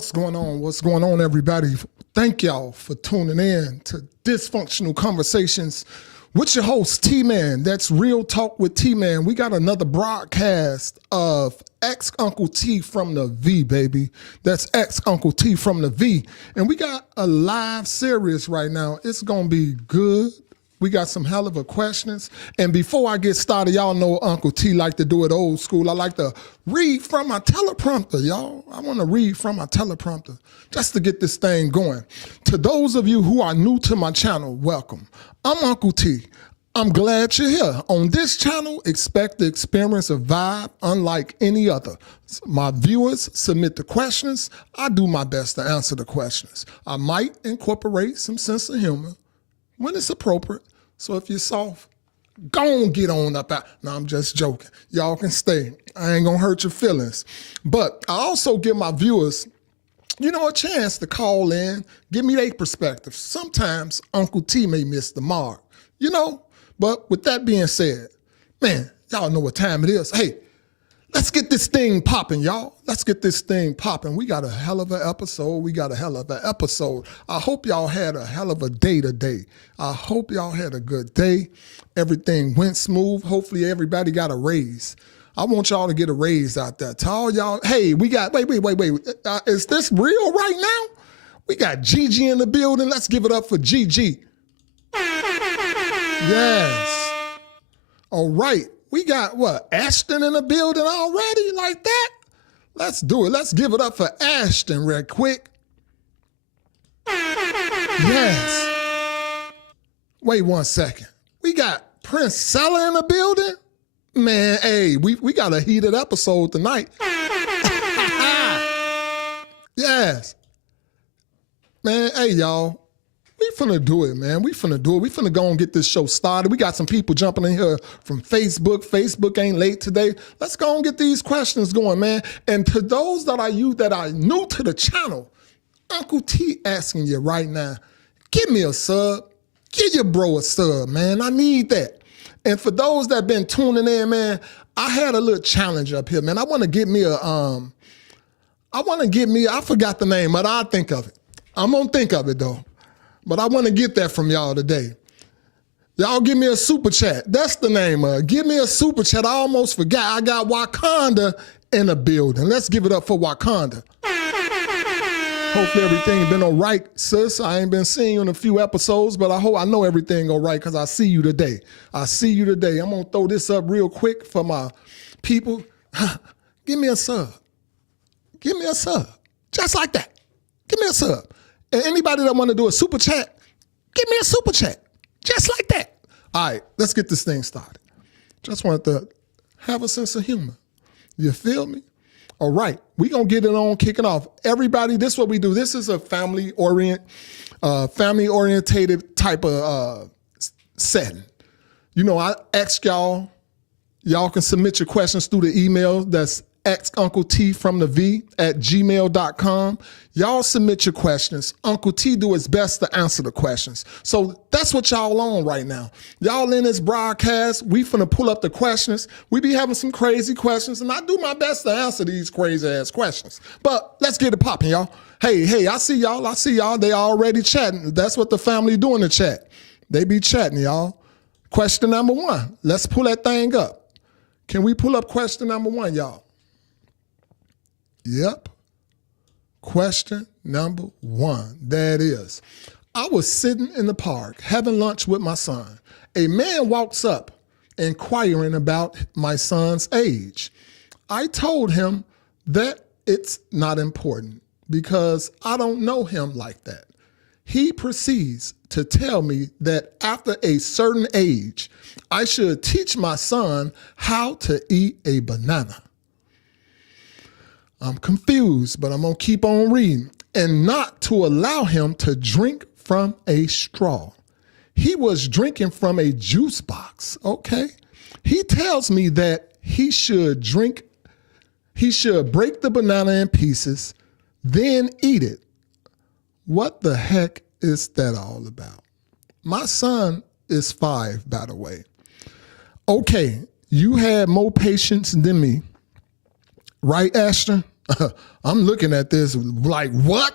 What's going on? What's going on, everybody? Thank y'all for tuning in to Dysfunctional Conversations with your host, Tman. That's Real Talk with Tman. We got another broadcast of Uncle T from the V, baby. That's Uncle T from the V. And we got a live series right now. It's going to be good. We got some hell of a questions. And before I get started, y'all know Uncle T like to do it old school. I like to read from my teleprompter, y'all. I want to read from my teleprompter just to get this thing going. To those of you who are new to my channel, welcome. I'm Uncle T. I'm glad you're here. On this channel, expect to experience a vibe unlike any other. My viewers submit the questions. I do my best to answer the questions. I might incorporate some sense of humor when it's appropriate. So if you're soft, go on, get on up out. No, I'm just joking. Y'all can stay. I ain't gonna hurt your feelings. But I also give my viewers, a chance to call in, give me their perspective. Sometimes Uncle T may miss the mark, But with that being said, man, y'all know what time it is. Hey, let's get this thing popping, y'all. Let's get this thing popping. We got a hell of an episode. I hope y'all had a hell of a day today. I hope y'all had a good day. Everything went smooth. Hopefully everybody got a raise. I want y'all to get a raise out there. To all y'all, hey, we got, wait. Is this real right now? We got Gigi in the building. Let's give it up for Gigi. Yes. All right. We got, Ashton in the building already like that? Let's do it. Let's give it up for Ashton real quick. Yes. Wait 1 second. We got Princella in the building? Man, hey, we got a heated episode tonight. Yes. Man, hey, y'all. We finna do it, man. We finna do it. We finna go and get this show started. We got some people jumping in here from Facebook. Facebook ain't late today. Let's go and get these questions going, man. And to those that are new to the channel, Uncle T asking you right now, give me a sub. Give your bro a sub, man. I need that. And for those that been tuning in, man, I had a little challenge up here, man. I want to get me I forgot the name, but I'll think of it. I'm going to think of it, though. But I want to get that from y'all today. Y'all give me a super chat. That's the name of it. Give me a super chat. I almost forgot. I got Wakanda in the building. Let's give it up for Wakanda. Hopefully everything been all right, sis. I ain't been seeing you in a few episodes, but I know everything all right because I see you today. I'm going to throw this up real quick for my people. Give me a sub. Give me a sub. Just like that. Give me a sub. And anybody that want to do a super chat, give me a super chat. Just like that. All right, let's get this thing started. Just wanted to have a sense of humor. You feel me? All right, we going to get it on, kicking off. Everybody, this is what we do. This is a family-oriented type of setting. I ask y'all can submit your questions through the email. That's askuncleteefromthev@gmail.com. Y'all submit your questions. Uncle T do his best to answer the questions. So that's what y'all on right now. Y'all in this broadcast, we finna pull up the questions. We be having some crazy questions, and I do my best to answer these crazy ass questions. But let's get it popping, y'all. Hey, I see y'all. They already chatting. That's what the family do in the chat. They be chatting, y'all. Question number 1. Let's pull that thing up. Can we pull up question number 1, y'all? Yep. Question number 1. There it is. I was sitting in the park having lunch with my son. A man walks up inquiring about my son's age. I told him that it's not important because I don't know him like that. He proceeds to tell me that after a certain age, I should teach my son how to eat a banana. I'm confused, but I'm going to keep on reading. And not to allow him to drink from a straw. He was drinking from a juice box, okay? He tells me that he should break the banana in pieces, then eat it. What the heck is that all about? My son is 5, by the way. Okay, you had more patience than me. Right, Ashton? I'm looking at this like, what?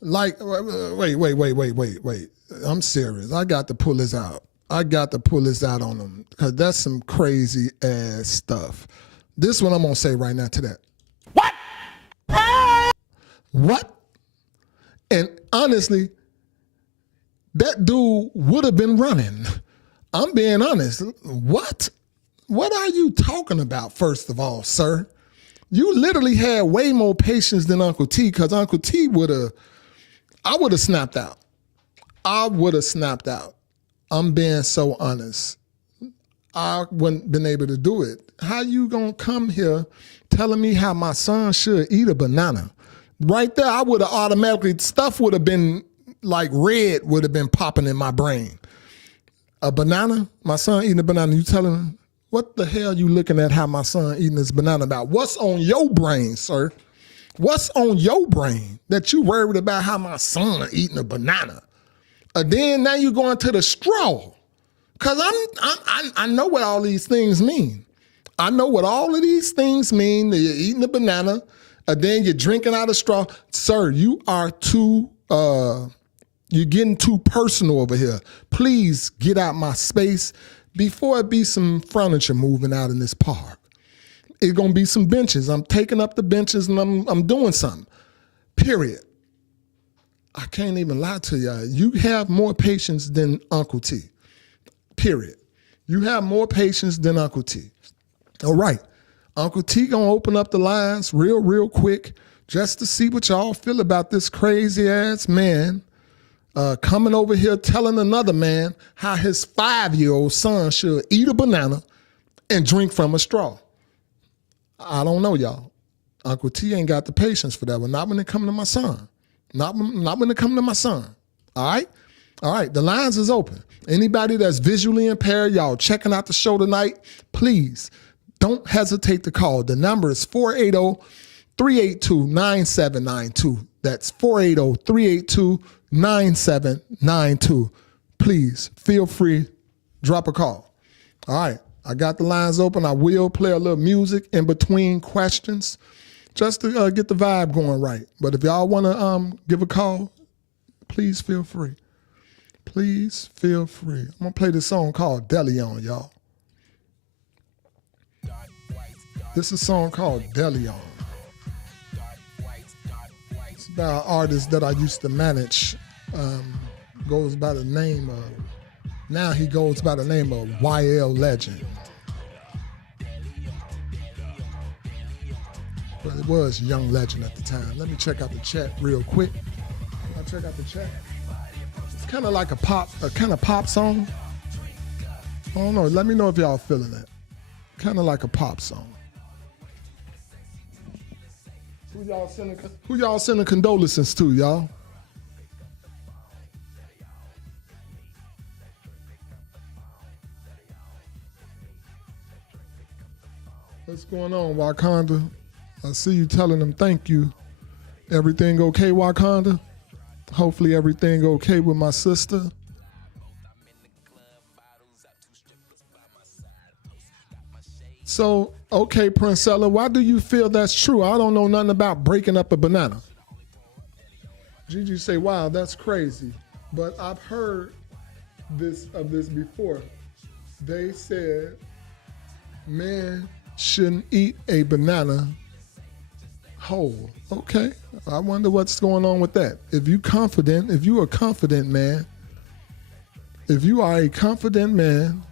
Like, wait. I'm serious. I got to pull this out. on them because that's some crazy ass stuff. This is what I'm going to say right now to that. What? And honestly, that dude would have been running. I'm being honest. What? What are you talking about, first of all, sir? You literally had way more patience than Uncle T, because Uncle T I would have snapped out. I'm being so honest. I wouldn't been able to do it. How you gonna come here telling me how my son should eat a banana? Right there, I would have automatically, stuff would have been like red would have been popping in my brain. A banana? My son eating a banana, you telling him, what the hell you looking at how my son eating this banana about? What's on your brain, sir? What's on your brain that you worried about how my son eating a banana? And then now you going to the straw. Cause I know what all these things mean. I know what all of these things mean. That you're eating a banana, and then you're drinking out of straw. Sir, you are you're getting too personal over here. Please get out my space before it be some furniture moving out in this park. It's gonna be some benches. I'm taking up the benches and I'm doing something. Period. I can't even lie to y'all. You have more patience than Uncle T. Period. You have more patience than Uncle T. All right. Uncle T gonna open up the lines real quick just to see what y'all feel about this crazy ass man coming over here telling another man how his 5-year-old son should eat a banana and drink from a straw. I don't know, y'all. Uncle T ain't got the patience for that one. Not when it comes to my son. Not when it comes to my son. All right? All right, the lines is open. Anybody that's visually impaired, y'all checking out the show tonight, please don't hesitate to call. The number is 480-382-9792. That's 480-382-9792. Please feel free, drop a call. All right, I got the lines open. I will play a little music in between questions just to get the vibe going right. But if y'all want to give a call, please feel free. Please feel free. I'm going to play this song called Deleon, y'all. This is a song called Deleon. It's about an artist that I used to manage. Goes by the name of, now he goes by the name of YL Legend. But it was Young Legend at the time. Let me check out the chat real quick. I'll check out the chat. It's kind of like a pop song. I don't know. Let me know if y'all feeling that. Kind of like a pop song. Who y'all sending condolences to, y'all? What's going on, Wakanda? I see you telling them thank you. Everything okay, Wakanda? Hopefully everything okay with my sister. So, okay, Princella, why do you feel that's true? I don't know nothing about breaking up a banana. Gigi say, wow, that's crazy. But I've heard of this before. They said men shouldn't eat a banana whole. Okay, I wonder what's going on with that. If you are a confident man, if you are a confident man,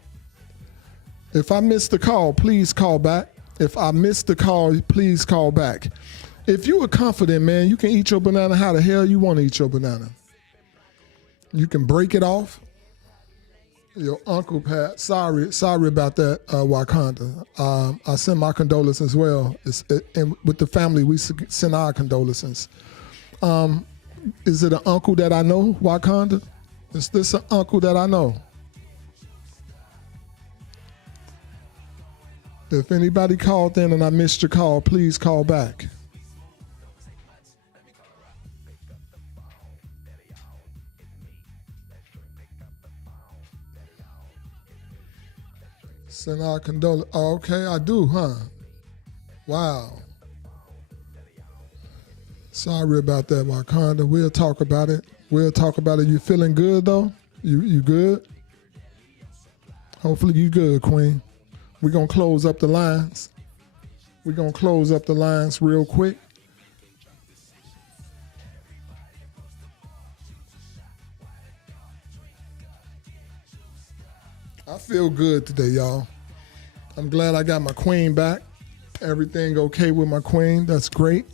if I missed the call, please call back. If I missed the call, please call back. If you a confident man, you can eat your banana how the hell you want to eat your banana. You can break it off. Your Uncle Pat, sorry about that, Wakanda. I send my condolences as well. And with the family, we send our condolences. Is it an uncle that I know, Wakanda? Is this an uncle that I know? If anybody called in and I missed your call, please call back. Send our condolences. Oh, okay, I do, huh? Wow. Sorry about that, Wakanda. We'll talk about it. We'll talk about it. You feeling good, though? You good? Hopefully you good, Queen. We're going to close up the lines. We're going to close up the lines real quick. I feel good today, y'all. I'm glad I got my queen back. Everything okay with my queen. That's great.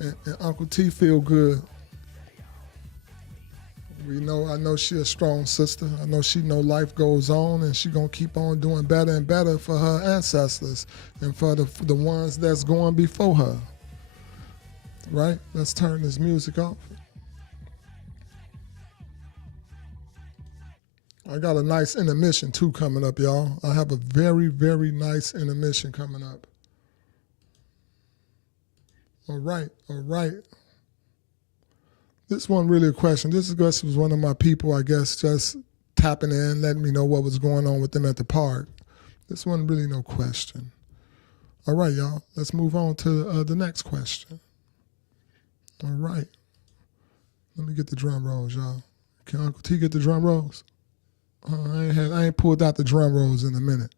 And Uncle T feel good. I know she a strong sister. I know she know life goes on, and she gonna keep on doing better and better for her ancestors and for the ones that's going before her. Right? Let's turn this music off. I got a nice intermission too coming up, y'all. I have a very, very nice intermission coming up. All right. This one really a question. This was one of my people, I guess, just tapping in, letting me know what was going on with them at the park. This one really no question. All right, y'all. Let's move on to the next question. All right. Let me get the drum rolls, y'all. Can Uncle T get the drum rolls? I ain't pulled out the drum rolls in a minute.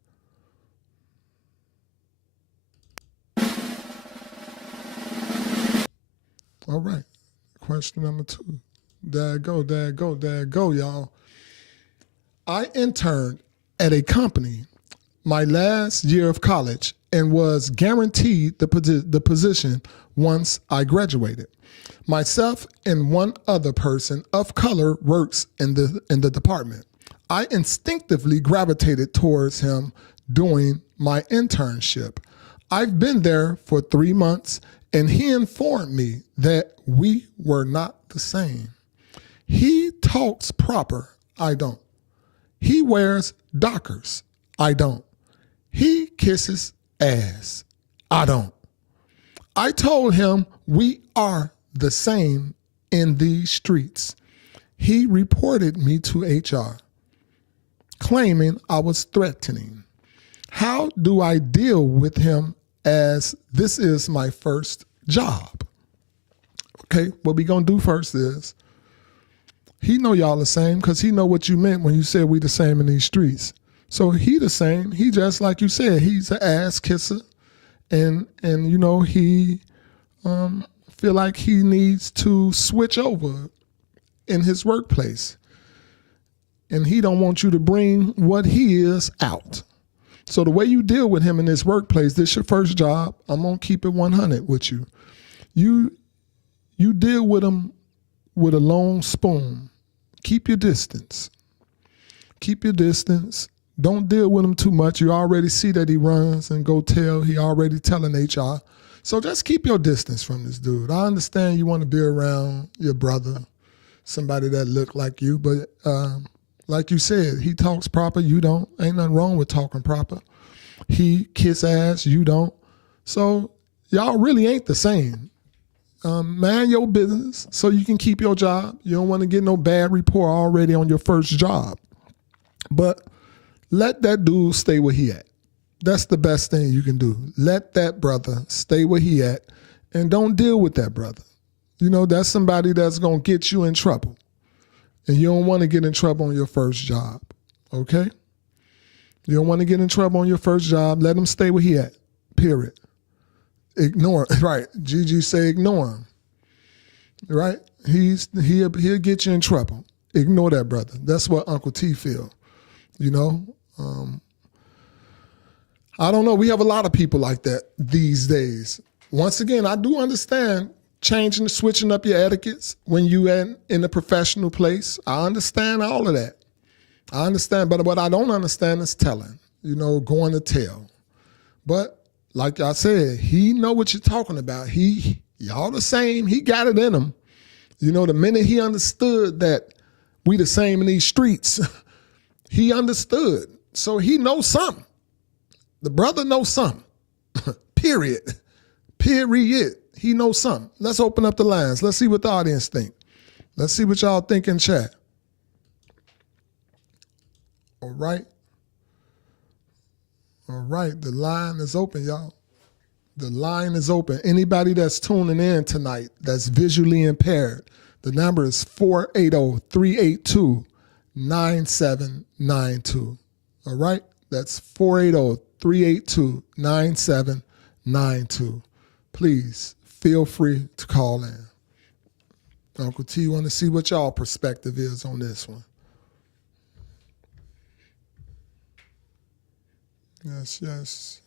All right. Question number 2. There go, y'all. I interned at a company my last year of college and was guaranteed the position once I graduated. Myself and one other person of color works in the department. I instinctively gravitated towards him during my internship. I've been there for 3 months, and he informed me that we were not the same. He talks proper, I don't. He wears Dockers, I don't. He kisses ass, I don't. I told him we are the same in these streets. He reported me to HR, claiming I was threatening. How do I deal with him as this is my first job? Okay, what we gonna do first is, he know y'all the same because he know what you meant when you said we the same in these streets. So he the same. He just like you said, he's an ass kisser, and he feel like he needs to switch over in his workplace, and he don't want you to bring what he is out. So the way you deal with him in this workplace, this your first job. I'm gonna keep it 100 with you. You deal with him with a long spoon. Keep your distance. Keep your distance. Don't deal with him too much. You already see that he runs and go tell. He already telling HR. So just keep your distance from this dude. I understand you want to be around your brother, somebody that look like you, but like you said, he talks proper, you don't. Ain't nothing wrong with talking proper. He kiss ass, you don't. So y'all really ain't the same. Man your business so you can keep your job. You don't want to get no bad report already on your first job. But let that dude stay where he at. That's the best thing you can do. Let that brother stay where he at and don't deal with that brother. That's somebody that's going to get you in trouble. And you don't want to get in trouble on your first job, okay? You don't want to get in trouble on your first job. Let him stay where he at, period. Ignore him, right? Gigi say ignore him, right? He'll get you in trouble. Ignore that brother. That's what Uncle T feel, I don't know. We have a lot of people like that these days. Once again, I do understand switching up your etiquettes when you in a professional place. I understand all of that. I understand, but what I don't understand is telling, going to tell. But like I said, he know what you're talking about. Y'all the same. He got it in him. The minute he understood that we the same in these streets, he understood. So he knows something. The brother knows something. Period. He knows something. Let's open up the lines. Let's see what the audience think. Let's see what y'all think in chat. All right. The line is open, y'all. The line is open. Anybody that's tuning in tonight that's visually impaired, the number is 480-382-9792. All right? That's 480-382-9792. Please feel free to call in. Uncle T, want to see what y'all perspective is on this one. Yes, yes.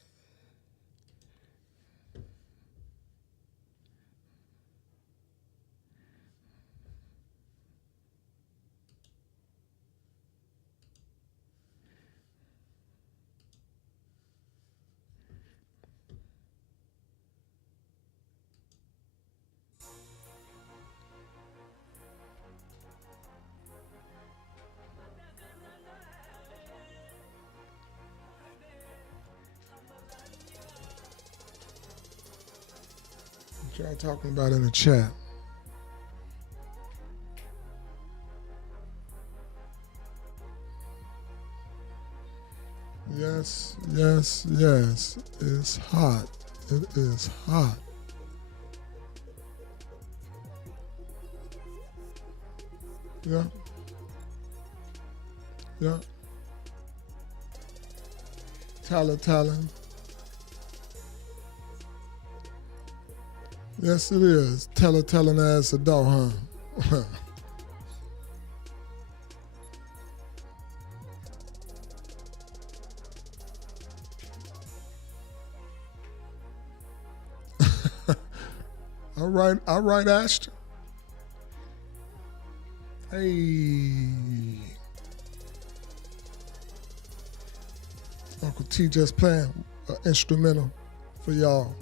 What y'all talking about in the chat? Yes, yes, yes. It's hot. It is hot. Yeah. Yeah. Telling. Yes, it is. Telling as a dog, huh? All right, Ashton. Hey. Uncle T just playing an instrumental for y'all.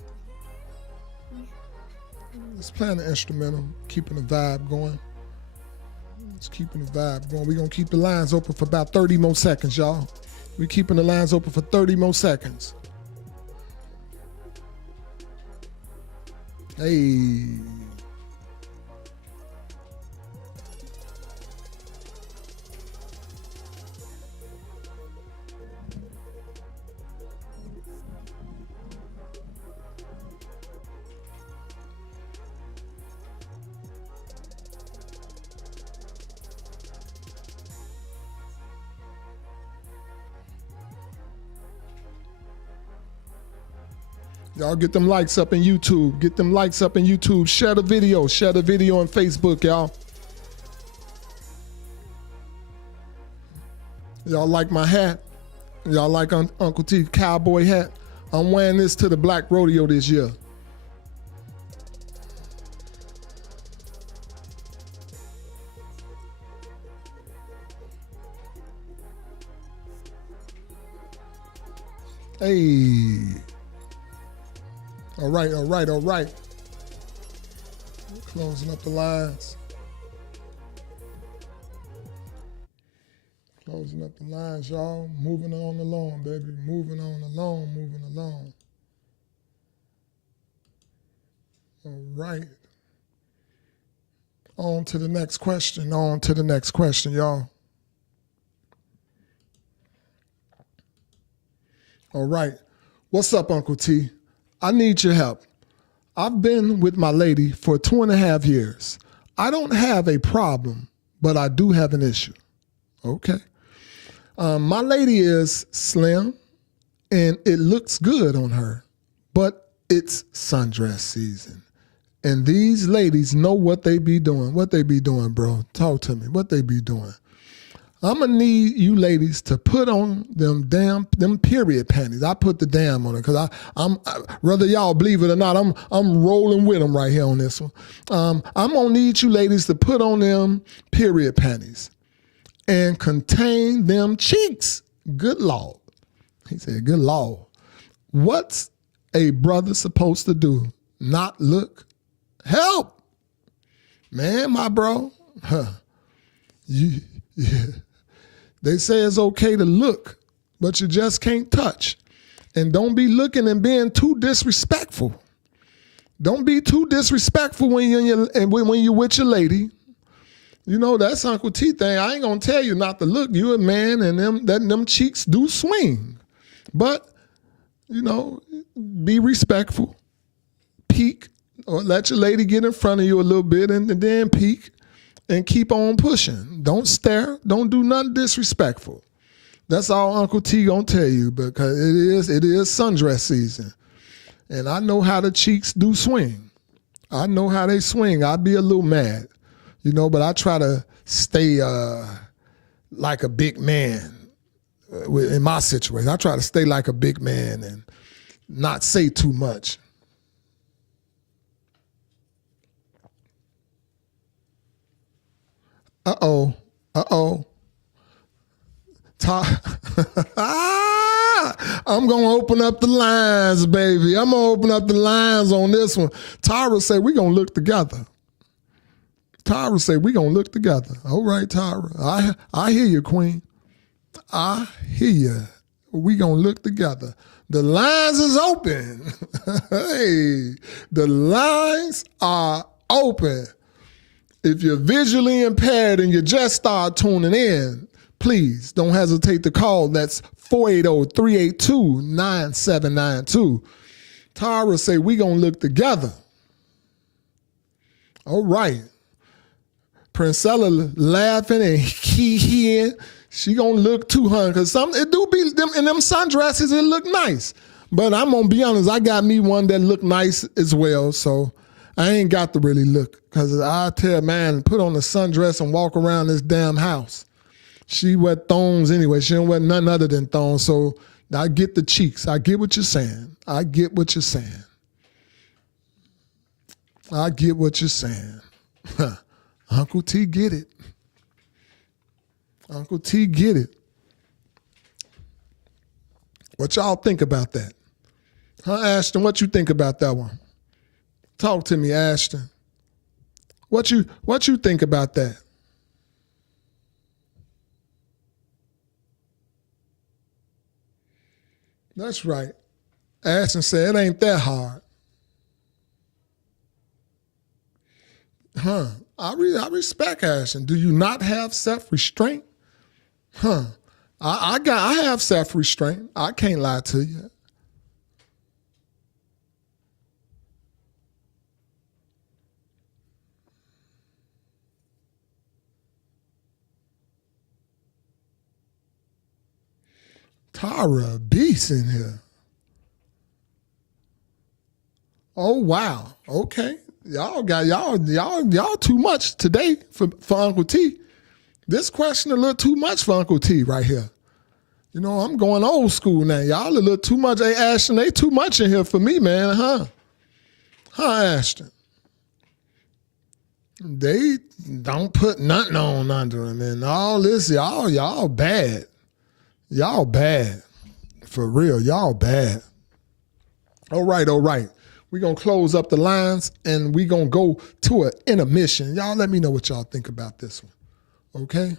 Just playing an instrumental, keeping the vibe going. Just keeping the vibe going. We're going to keep the lines open for about 30 more seconds, y'all. We're keeping the lines open for 30 more seconds. Hey. Y'all get them likes up in YouTube. Get them likes up in YouTube. Share the video. Share the video on Facebook, y'all. Y'all like my hat? Y'all like Uncle T cowboy hat? I'm wearing this to the Black Rodeo this year. Hey. All right. Closing up the lines. Closing up the lines, y'all. Moving on along, baby. Moving along. All right. On to the next question, y'all. All right. What's up, Uncle T? I need your help. I've been with my lady for 2.5 years. I don't have a problem, but I do have an issue. Okay. My lady is slim, and it looks good on her, but it's sundress season. And these ladies know what they be doing. What they be doing, bro? Talk to me. What they be doing? I'm going to need you ladies to put on them period panties. I put the damn on it because whether y'all believe it or not, I'm rolling with them right here on this one. I'm going to need you ladies to put on them period panties and contain them cheeks. Good Lord. He said, good Lord. What's a brother supposed to do? Not look? Help. Man, my bro. Yeah. They say it's okay to look, but you just can't touch. And don't be looking and being too disrespectful. Don't be too disrespectful when you're with your lady. You know, that's Uncle T thing. I ain't gonna tell you not to look. You a man, and them cheeks do swing. But you know, be respectful, peek, or let your lady get in front of you a little bit and then peek and keep on pushing. Don't stare. Don't do nothing disrespectful. That's all Uncle T gonna tell you, because it is sundress season. And I know how the cheeks do swing. I know how they swing. I'd be a little mad, you know, but I try to stay like a big man in my situation. I try to stay like a big man and not say too much. Uh-oh. I'm going to open up the lines, baby. I'm going to open up the lines on this one. Tyra said, we're going to look together. Tyra said, we're going to look together. All right, Tyra. I hear you, Queen. I hear you. We're going to look together. The lines is open. Hey, the lines are open. If you're visually impaired and you just start tuning in, please don't hesitate to call. That's 480-382-9792. Tara say, we going to look together. All right. Princella laughing and hee-heeing. She going to look 200 because it do be them in them sundresses, it look nice. But I'm going to be honest, I got me one that look nice as well, so I ain't got to really look, because I tell man, put on a sundress and walk around this damn house. She wear thongs anyway. She don't wear nothing other than thongs. So I get the cheeks. I get what you're saying. I get what you're saying. I get what you're saying. Uncle T get it. Uncle T get it. What y'all think about that? Huh, Ashton? What you think about that one? Talk to me, Ashton. What you think about that? That's right. Ashton said, it ain't that hard. Huh. I respect Ashton. Do you not have self-restraint? Huh. I have self-restraint. I can't lie to you. Tara Beast in here. Oh wow. Okay. Y'all too much today for Uncle T. This question a little too much for Uncle T right here. You know, I'm going old school now. Y'all a little too much. Hey, Ashton, they too much in here for me, man, huh? Huh, Ashton? They don't put nothing on under them and all this. Y'all bad. Y'all bad. For real, y'all bad. All right. We're going to close up the lines and we're going to go to an intermission. Y'all let me know what y'all think about this one. Okay?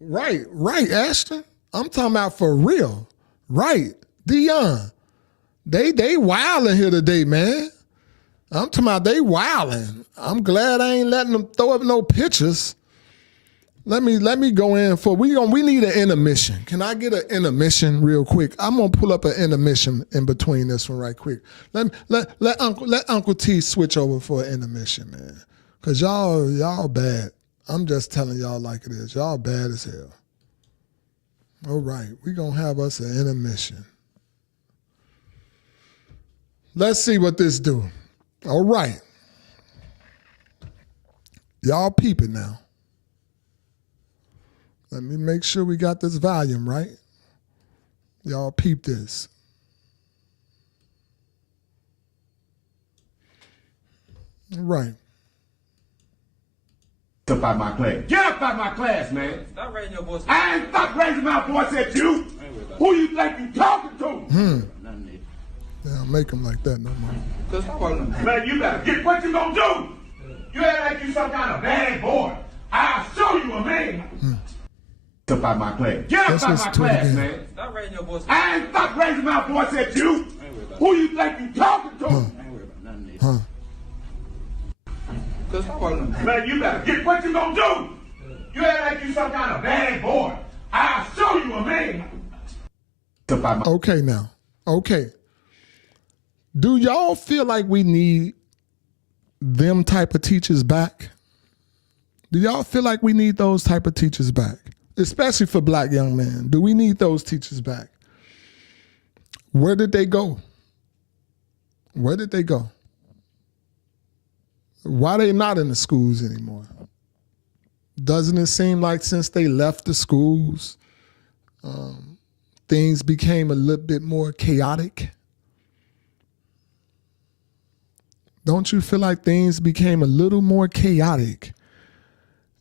Right, Ashton. I'm talking about for real. Right. Dion. They wilding here today, man. I'm talking about they wilding. I'm glad I ain't letting them throw up no pictures. Let me go in for we need an intermission. Can I get an intermission real quick? I'm gonna pull up an intermission in between this one right quick. Let Uncle T switch over for an intermission, man. Cause y'all bad. I'm just telling y'all like it is. Y'all bad as hell. All right, we gonna have us an intermission. Let's see what this do. All right. Y'all peep it now. Let me make sure we got this volume right. Y'all peep this. All right. Up out my class. Get up out my class, man. Stop raising your voice. I ain't stop raising my voice at you. Who you think you talking to? Yeah, make them like that no more. Man, you better get what you gonna do. You act like you some kind of bad boy. I'll show you a man. Up out my class. Get up out my class, man. Stop raising your voice. I ain't stop raising my voice at you. Who you think you talking to? Man, you better get what you gonna do. You act like you some kind of bad boy. I'll show you a man. Okay, now. Okay. Do y'all feel like we need them type of teachers back? Do y'all feel like we need those type of teachers back? Especially for black young men. Do we need those teachers back? Where did they go? Where did they go? Why are they not in the schools anymore? Doesn't it seem like since they left the schools, things became a little bit more chaotic? Don't you feel like things became a little more chaotic?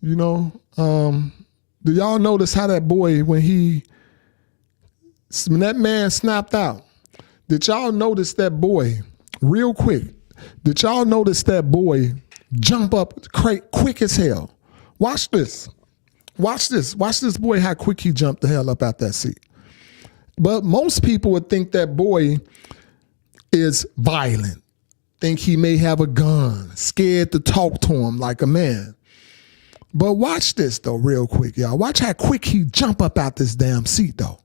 You know, do y'all notice how that boy, when that man snapped out, did y'all notice that boy, real quick, did y'all notice that boy jump up quick as hell? Watch this. Watch this. Watch this boy, how quick he jumped the hell up out that seat. But most people would think that boy is violent, think he may have a gun, scared to talk to him like a man. But watch this, though, real quick, y'all. Watch how quick he jump up out this damn seat, though.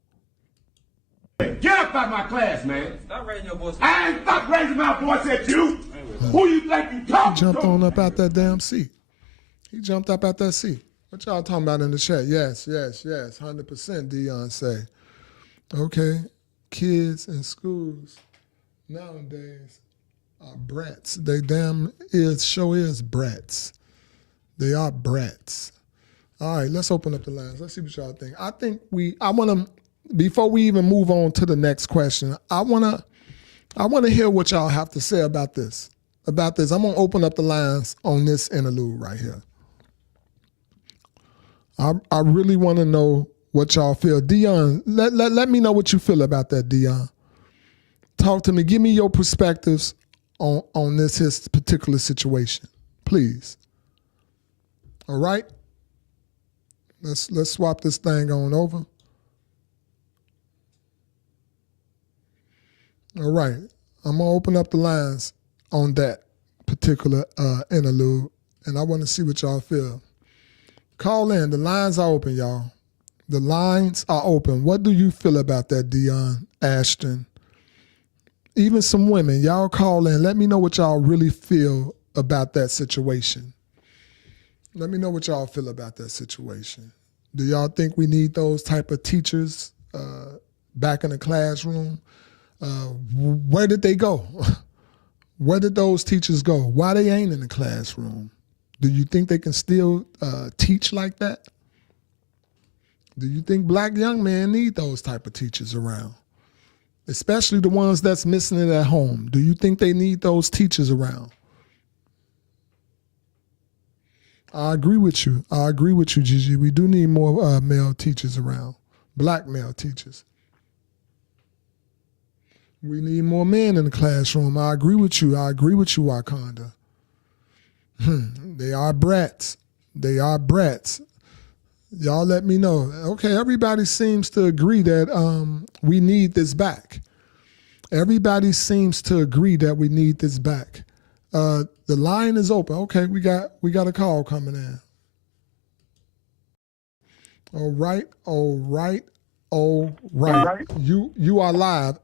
Get up out my class, man. Stop raising your voice. I ain't stop raising my voice at you. Who you think you talking to? He jumped on up out that damn seat. He jumped up out that seat. What y'all talking about in the chat? Yes, 100%, Dion say. Okay, kids in schools nowadays are brats. They damn sure is brats. They are brats. All right, let's open up the lines. Let's see what y'all think. I want to, before we even move on to the next question, I want to hear what y'all have to say about this. I'm going to open up the lines on this interlude right here. I really want to know what y'all feel. Dion, let me know what you feel about that, Dion. Talk to me. Give me your perspectives on his particular situation, please. All right? Let's swap this thing on over. All right. I'm going to open up the lines on that particular interlude, and I want to see what y'all feel. Call in. The lines are open, y'all. The lines are open. What do you feel about that, Dion, Ashton? Even some women, y'all call in. Let me know what y'all really feel about that situation. Let me know what y'all feel about that situation. Do y'all think we need those type of teachers back in the classroom? Where did they go? Where did those teachers go? Why they ain't in the classroom? Do you think they can still teach like that? Do you think black young men need those type of teachers around? Especially the ones that's missing it at home. Do you think they need those teachers around? I agree with you. Gigi. We do need more male teachers around, black male teachers. We need more men in the classroom. I agree with you, Wakanda. They are brats. Y'all let me know. Okay, everybody seems to agree that we need this back. Everybody seems to agree that we need this back. The line is open. Okay, we got a call coming in. All right. You are live.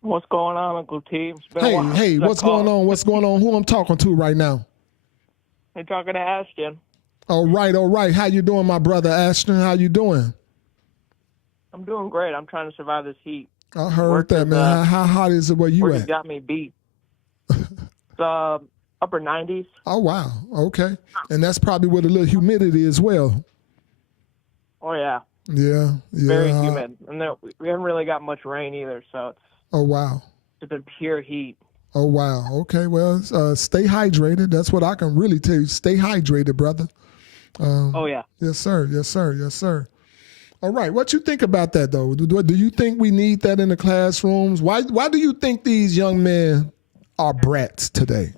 What's going on, Uncle T? Hey, what's going on? Who I'm talking to right now? You're talking to Ashton. All right. How you doing, my brother Ashton? How you doing? I'm doing great. I'm trying to survive this heat. I heard that, man. How hot is it where you at? Got me beat. It's upper 90s. Oh, wow. Okay. And that's probably with a little humidity as well. Oh, yeah. Yeah. Very humid. And we haven't really got much rain either, so it's... Oh, wow. It's been pure heat. Oh, wow. Okay, well, stay hydrated. That's what I can really tell you. Stay hydrated, brother. Oh, yeah. Yes, sir. All right. What you think about that, though? Do you think we need that in the classrooms? Why do you think these young men are brats today?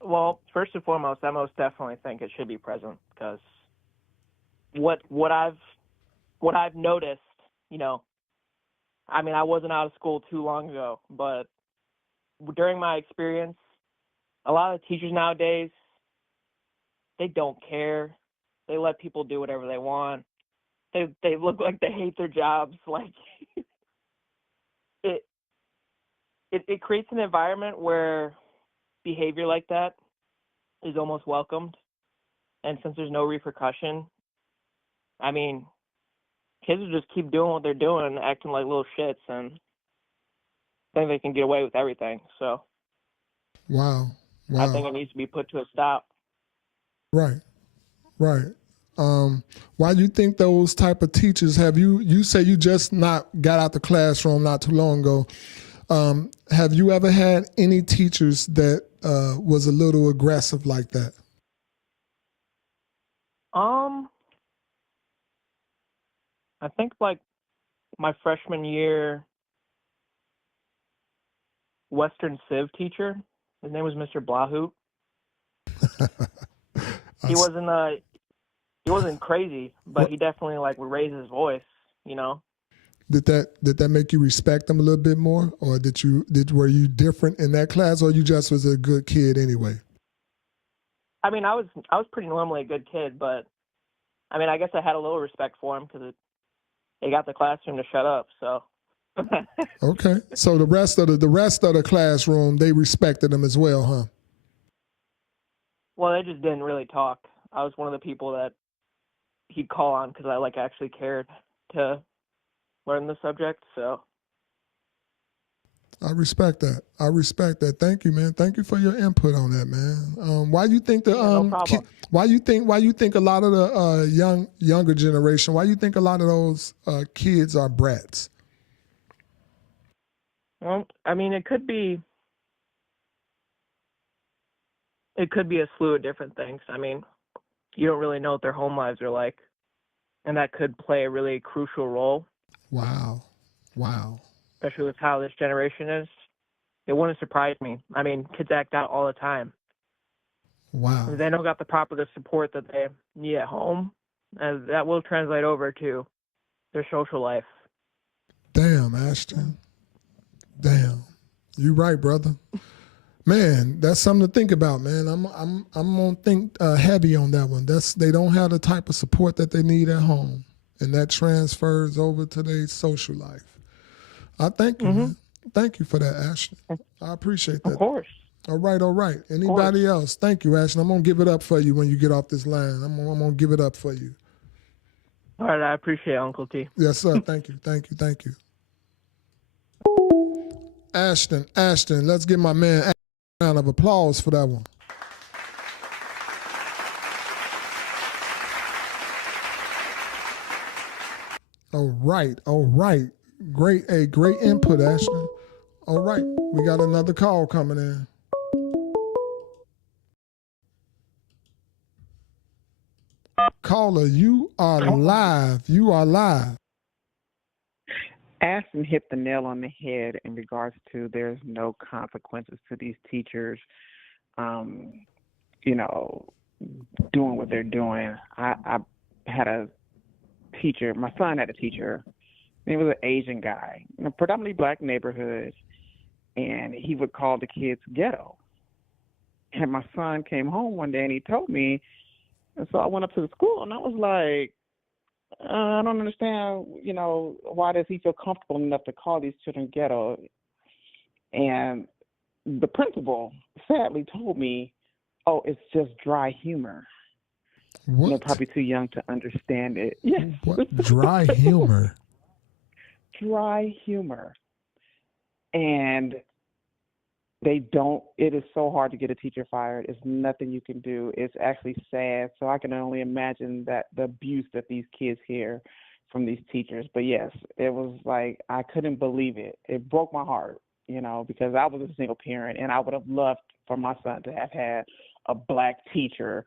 Well, first and foremost, I most definitely think it should be present because what I've noticed, I mean, I wasn't out of school too long ago, but during my experience, a lot of teachers nowadays, they don't care. They let people do whatever they want. they look like they hate their jobs. Like it creates an environment where behavior like that is almost welcomed. And since there's no repercussion, I mean, kids will just keep doing what they're doing, acting like little shits, and think they can get away with everything. So Wow. I think it needs to be put to a stop. Right. Why do you think those type of teachers you say you just not got out the classroom not too long ago. Have you ever had any teachers that was a little aggressive like that? I think like my freshman year Western Civ teacher, his name was Mr. Blahoot. He wasn't crazy, but he definitely like would raise his voice, you know. Did that make you respect them a little bit more, or were you different in that class, or you just was a good kid anyway? I mean, I was pretty normally a good kid, but I mean, I guess I had a little respect for him because it got the classroom to shut up. So. Okay, so the rest of the classroom, they respected him as well, huh? Well, they just didn't really talk. I was one of the people that he'd call on because I like actually cared to learn the subject. So I respect that. Thank you, man. Thank you for your input on that, man. Why you think no problem. why you think a lot of the younger generation? Why you think a lot of those kids are brats? Well, I mean, it could be a slew of different things. I mean, you don't really know what their home lives are like, and that could play a really crucial role. Wow. Especially with how this generation is. It wouldn't surprise me. I mean, kids act out all the time. Wow. If they don't got the proper support that they need at home, and that will translate over to their social life. Damn, Ashton. Damn. You right, brother. Man, that's something to think about, man. I'm gonna think heavy on that one. They don't have the type of support that they need at home, and that transfers over to their social life. I thank you, man. Thank you for that, Ashton. I appreciate that. Of course. All right. Anybody else? Thank you, Ashton. I'm gonna give it up for you when you get off this line. I'm gonna give it up for you. All right, I appreciate it, Uncle T. Yes, sir. Thank you. Ashton, let's give my man a round of applause for that one. All right. Great input, Ashton. All right, we got another call coming in. Caller, you are live. Ashton hit the nail on the head in regards to there's no consequences to these teachers, doing what they're doing. I had a teacher, my son had a teacher, he was an Asian guy in a predominantly black neighborhood, and he would call the kids ghetto. And my son came home one day and he told me, and so I went up to the school and I was like, I don't understand, why does he feel comfortable enough to call these children ghetto? And the principal sadly told me, oh, it's just dry humor. What? They're probably too young to understand it. Yes. What? Dry humor? Dry humor. And it is so hard to get a teacher fired. It's nothing you can do. It's actually sad. So I can only imagine that the abuse that these kids hear from these teachers. But yes, it was like, I couldn't believe it. It broke my heart, because I was a single parent and I would have loved for my son to have had a black teacher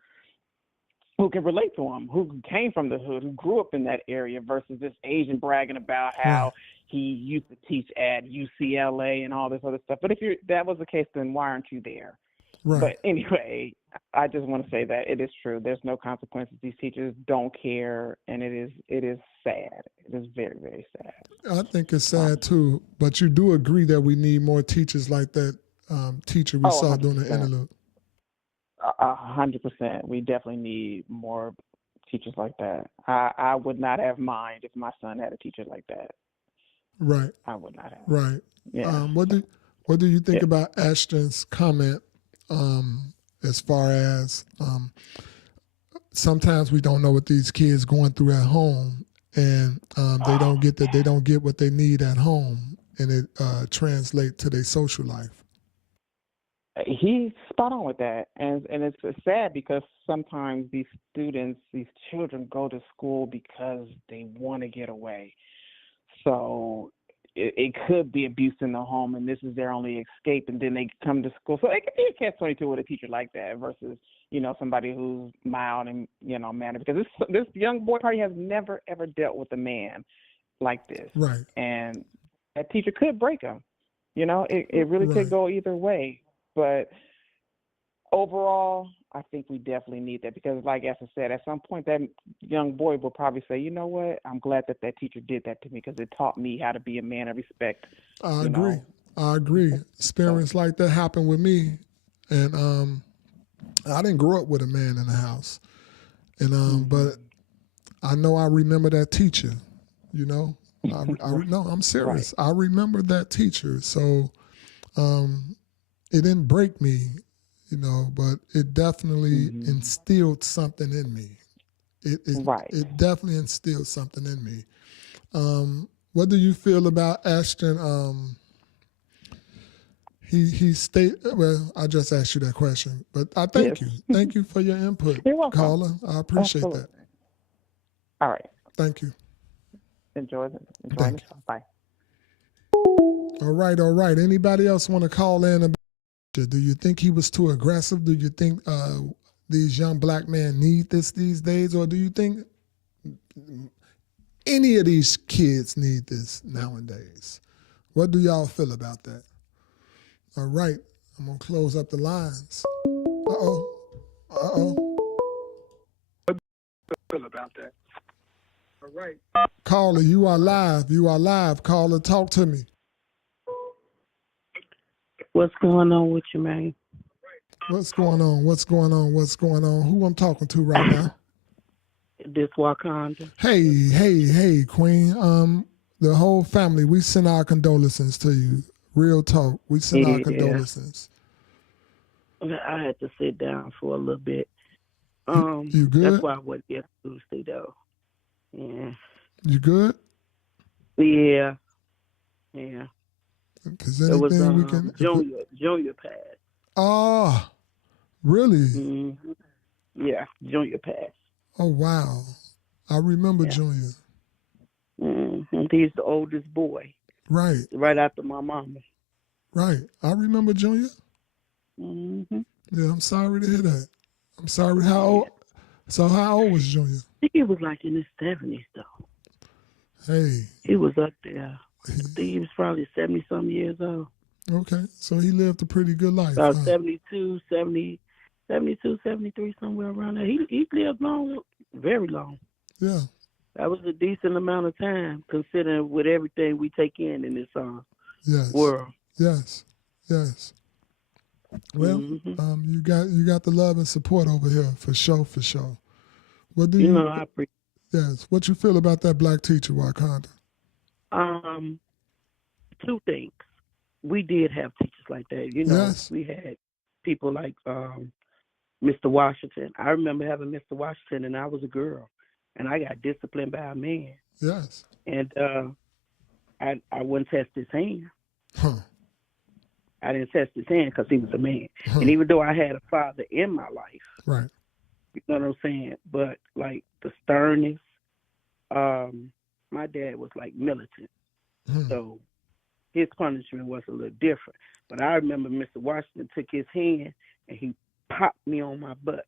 who can relate to him, who came from the hood, who grew up in that area versus this Asian bragging about how he used to teach at UCLA and all this other stuff. But if that was the case, then why aren't you there? Right. But anyway, I just want to say that it is true. There's no consequences. These teachers don't care, and it is sad. It is very, very sad. I think it's sad too, but you do agree that we need more teachers like that teacher we saw 100%. during the interlude. 100%. We definitely need more teachers like that. I would not have mind if my son had a teacher like that. Right. I would not have. Right. Yeah. What do you think about Ashton's comment as far as sometimes we don't know what these kids going through at home, and they don't get what they need at home, and it translates to their social life. He's spot on with that, and it's sad because sometimes these children go to school because they want to get away. So it could be abuse in the home, and this is their only escape, and then they come to school. So it could be a catch-22 with a teacher like that versus, somebody who's mild and, mannered. Because this young boy probably has never, ever dealt with a man like this. Right. And that teacher could break him. It really could go either way. But overall, I think we definitely need that because, like Esther said, at some point that young boy will probably say, you know what, I'm glad that teacher did that to me because it taught me how to be a man of respect. I agree. Experience like that happened with me, and I didn't grow up with a man in the house, and but I know I remember that teacher. No, I'm serious. Right. I remember that teacher, so it didn't break me. But it definitely instilled something in me. It definitely instilled something in me. What do you feel about Ashton? He well, I just asked you that question, but I thank you. Thank you for your input, caller. I appreciate that. All right. Thank you. Enjoy the show. Bye. All right. Anybody else want to call in about? Do you think he was too aggressive? Do you think these young black men need this these days? Or do you think any of these kids need this nowadays? What do y'all feel about that? All right, I'm going to close up the lines. Uh-oh. What do you feel about that? All right. Caller, you are live. Caller, talk to me. What's going on with you, man? What's going on? Who I'm talking to right now? This Wakanda. Hey, Queen. The whole family, we send our condolences to you. Real talk. We send our condolences. I had to sit down for a little bit. You good? That's why I wasn't here Tuesday, though. Yeah. You good? Yeah. Because anything we can. Junior passed. Oh, really? Mm-hmm. Yeah, Junior passed. Oh, wow. I remember Junior. Mm-hmm. He's the oldest boy. Right. Right after my mama. Right. I remember Junior. Mm-hmm. Yeah, I'm sorry to hear that. I'm sorry. How old? So how old was Junior? I think he was like in his 70s, though. Hey. He was up there. I think he was probably 70-something years old. Okay. So he lived a pretty good life. About 72, 73, somewhere around there. He lived long, very long. Yeah. That was a decent amount of time, considering with everything we take in this world. Yes. Well, you got the love and support over here for sure. What do you? I appreciate. Yes. What you feel about that black teacher, Wakanda? Two things. We did have teachers like that. Yes. We had people like Mr. Washington. I remember having Mr. Washington, and I was a girl, and I got disciplined by a man. Yes. And I wouldn't test his hand. Huh. I didn't test his hand because he was a man. Huh. And even though I had a father in my life, right? You know what I'm saying? But like the sternness, my dad was like militant, so his punishment was a little different. But I remember Mr. Washington took his hand and he popped me on my butt.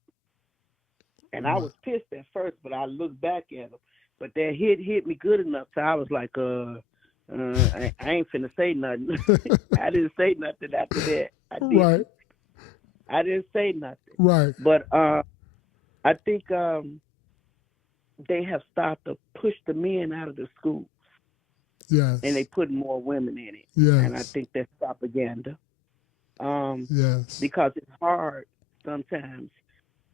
And I was pissed at first, but I looked back at him. But that hit me good enough, so I was like, I ain't finna say nothing. I didn't say nothing after that. I didn't. Right. I didn't say nothing. Right. But I think they have started to push the men out of the schools. Yes. And they put more women in it. Yes. And I think that's propaganda. Yes. Because it's hard sometimes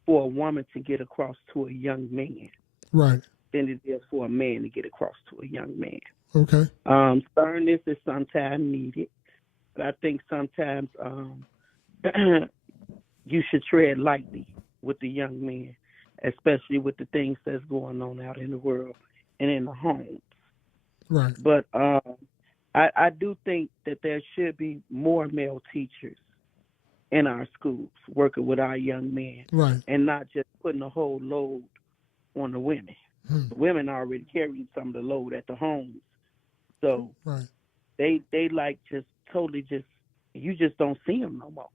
for a woman to get across to a young man Right. than it is for a man to get across to a young man. Okay. Sternness is sometimes needed, but I think sometimes you should tread lightly with the young man, especially with the things that's going on out in the world and in the homes. Right. But I do think that there should be more male teachers in our schools working with our young men, Right. and not just putting the whole load on the women. The women already carrying some of the load at the homes, so Right. they like just totally just you just don't see them no more.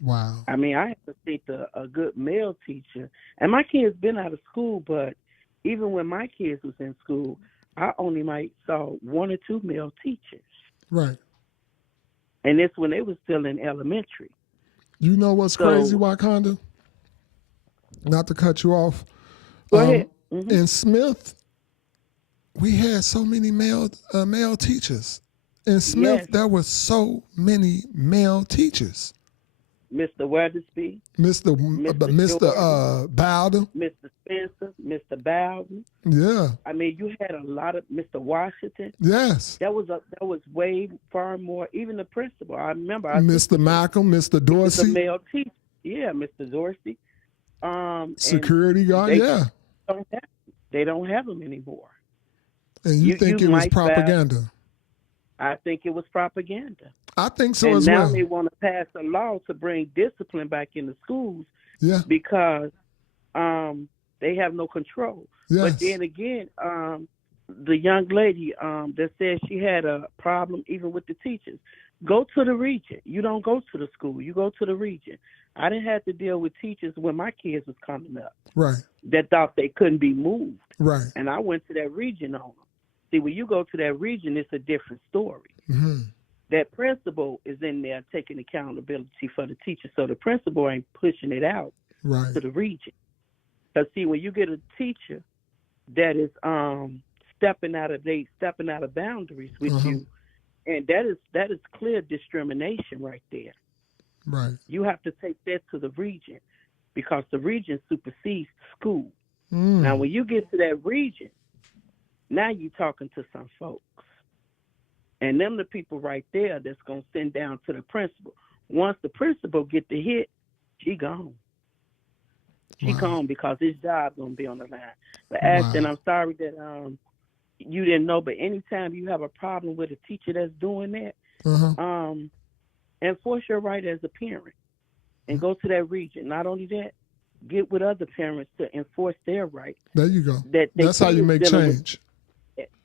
Wow. I mean, I have to think a good male teacher, and my kids been out of school, but even when my kids was in school, I only might saw one or two male teachers, Right. and it's when they was still in elementary. You know what's crazy, Wakanda? Not to cut you off. Go ahead. In Smith, we had so many male teachers. In Smith, Yes. there were so many male teachers. Mr. Weathersby, Mr. Bowden. Mr. Spencer, Mr. Bowden. Yeah. I mean, you had a lot of Mr. Washington. Yes. That was way far more. Even the principal, I remember. Mr. Malcolm, Mr. Dorsey. The male teacher, yeah, Mr. Dorsey. Security guard, yeah. They don't have them anymore. And you think it was propaganda? I think it was propaganda. I think so and as now well. they want to pass a law to bring discipline back in the schools. Yeah. Because they have no control. Yes. But then again, the young lady that said she had a problem even with the teachers, go to the region. You don't go to the school. You go to the region. I didn't have to deal with teachers when my kids was coming up. Right. That thought they couldn't be moved. Right. And I went to that region on them. See, when you go to that region, it's a different story. Mm-hmm. That principal is in there taking accountability for the teacher, so the principal ain't pushing it out Right. to the region. Because see, when you get a teacher that is stepping out of boundaries with you, and that is clear discrimination right there. Right. You have to take that to the region because the region supersedes the school. Mm. Now, when you get to that region, now you're talking to some folks. And them the people right there that's going to send down to the principal. Once the principal get the hit, she gone. She gone because his job going to be on the line. But Ashton, I'm sorry that you didn't know, but anytime you have a problem with a teacher that's doing that, enforce your right as a parent and go to that region. Not only that, get with other parents to enforce their right. There you go. That's how you make change.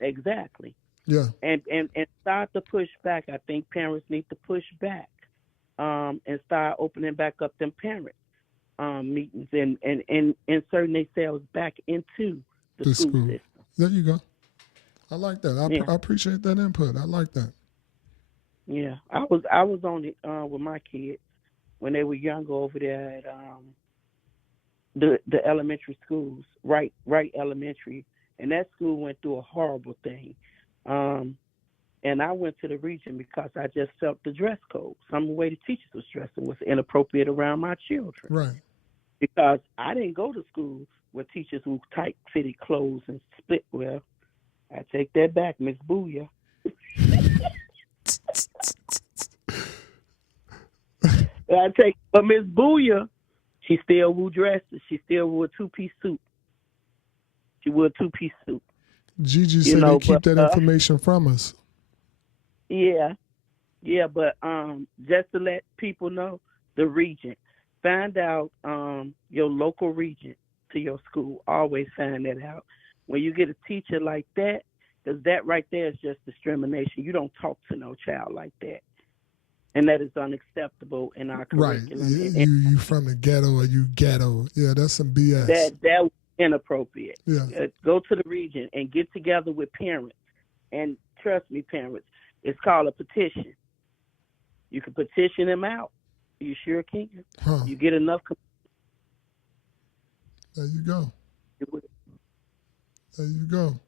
Exactly. Yeah. And start to push back. I think parents need to push back and start opening back up them parent meetings and inserting themselves back into the school system. There you go. I like that. I appreciate that input. I like that. Yeah, I was on it with my kids when they were younger over there at the elementary schools, right elementary, and that school went through a horrible thing. And I went to the region because I just felt the dress code. Some of the way the teachers was dressing was inappropriate around my children. Right. Because I didn't go to school with teachers who tight-fitted clothes and split well. I take that back, Miss Booyah. But Miss Booyah, she still wore dresses. She still wore a two-piece suit. Gigi said they keep that information from us. Yeah, but just to let people know, the region. Find out your local region to your school. Always find that out. When you get a teacher like that, because that right there is just discrimination. You don't talk to no child like that. And that is unacceptable in our curriculum. Right. You from the ghetto or you ghetto. Yeah, that's some BS. That was inappropriate. Yeah. Go to the region and get together with parents. And trust me, parents, it's called a petition. You can petition them out. You sure can. Huh. You get enough. There you go. There you go.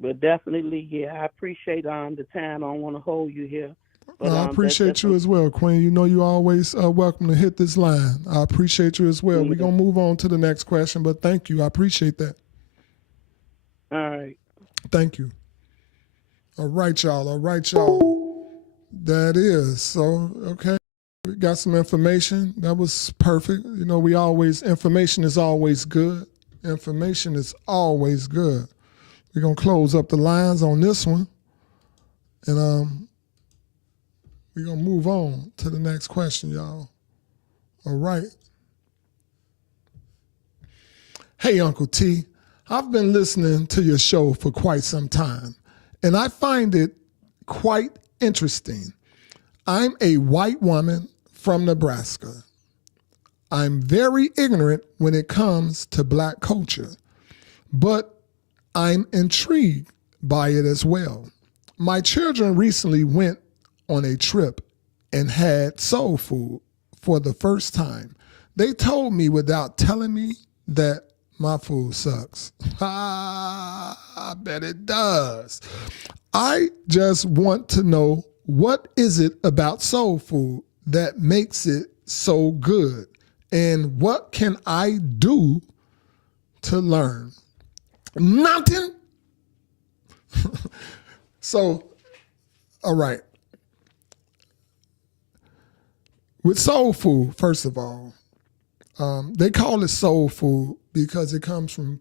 But definitely, yeah, I appreciate the time. I don't want to hold you here. But, I appreciate you as well, Queen. You know you always welcome to hit this line. I appreciate you as well. We're going to move on to the next question, but thank you. I appreciate that. All right. Thank you. All right, y'all. All right, y'all. That is. So, okay. We got some information. That was perfect. You know, information is always good. Information is always good. We're going to close up the lines on this one. And we're going to move on to the next question, y'all. All right. Hey, Uncle T, I've been listening to your show for quite some time, and I find it quite interesting. I'm a white woman from Nebraska. I'm very ignorant when it comes to black culture, but I'm intrigued by it as well. My children recently went on a trip and had soul food for the first time. They told me without telling me that my food sucks. I bet it does. I just want to know, what is it about soul food that makes it so good? And what can I do to learn? Nothing. So, all right. With soul food, first of all, they call it soul food because it comes from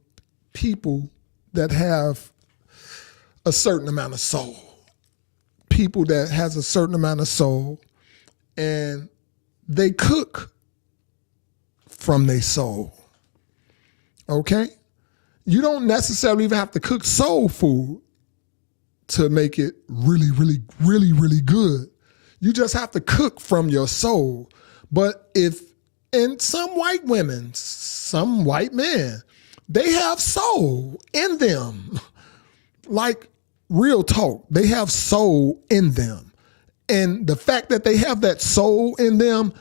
people that have a certain amount of soul. People that has a certain amount of soul, and they cook from their soul. Okay? You don't necessarily even have to cook soul food to make it really, really, really, really good. You just have to cook from your soul. But and some white women, some white men, they have soul in them. Like, real talk, they have soul in them. And the fact that they have that soul in them,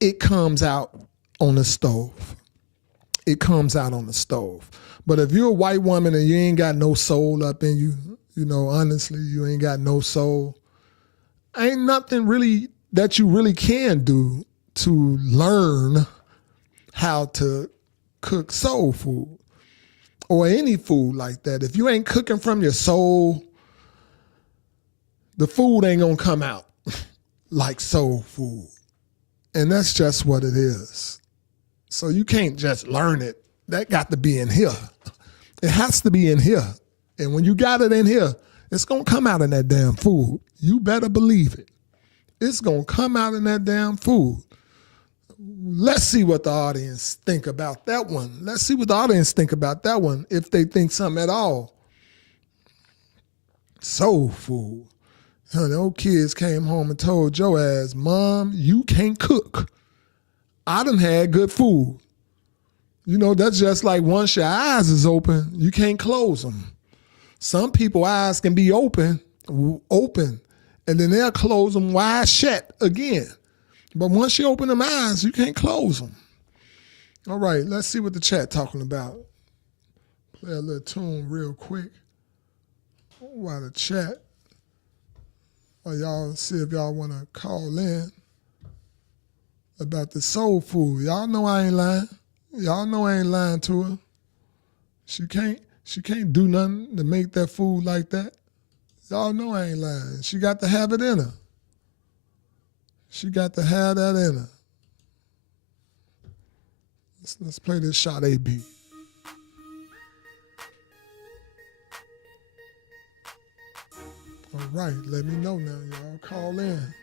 it comes out on the stove. It comes out on the stove. But if you're a white woman and you ain't got no soul up in you, you know, honestly, you ain't got no soul, ain't nothing really that you really can do to learn how to cook soul food or any food like that. If you ain't cooking from your soul, the food ain't gonna come out like soul food. And that's just what it is. So you can't just learn it. That got to be in here. It has to be in here. And when you got it in here, it's gonna come out in that damn food. You better believe it. It's gonna come out in that damn food. Let's see what the audience think about that one. Let's see what the audience think about that one, if they think something at all. Soul food. The old kids came home and told your ass, Mom, you can't cook. I done had good food. You know, that's just like once your eyes is open, you can't close them. Some people's eyes can be open, and then they'll close them wide shut again. But once you open them eyes, you can't close them. All right, let's see what the chat talking about. Play a little tune real quick. While the chat, while y'all see if y'all want to call in about the soul food. Y'all know I ain't lying. Y'all know I ain't lying to her. She can't do nothing to make that food like that. Y'all know I ain't lying. She got to have it in her. She got to have that in her. Let's play this shot A-B. All right, let me know now, y'all. Call in.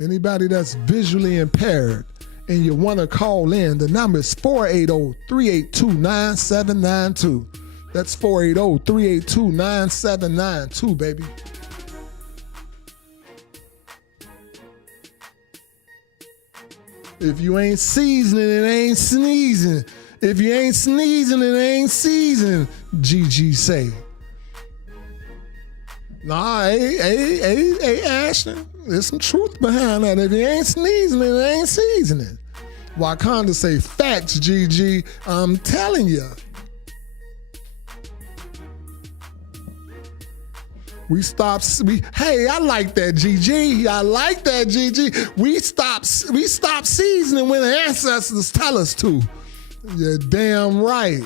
Anybody that's visually impaired and you want to call in, the number is 480-382-9792. That's 480-382-9792, baby. If you ain't seasoning, it ain't sneezing. If you ain't sneezing, it ain't seasoning, GG say. Nah, hey, Ashton, there's some truth behind that. If you ain't sneezing, it ain't seasoning. Wakanda say, facts, GG, I'm telling you. Hey, I like that, GG. I like that, GG. We stop seasoning when the ancestors tell us to. You're damn right.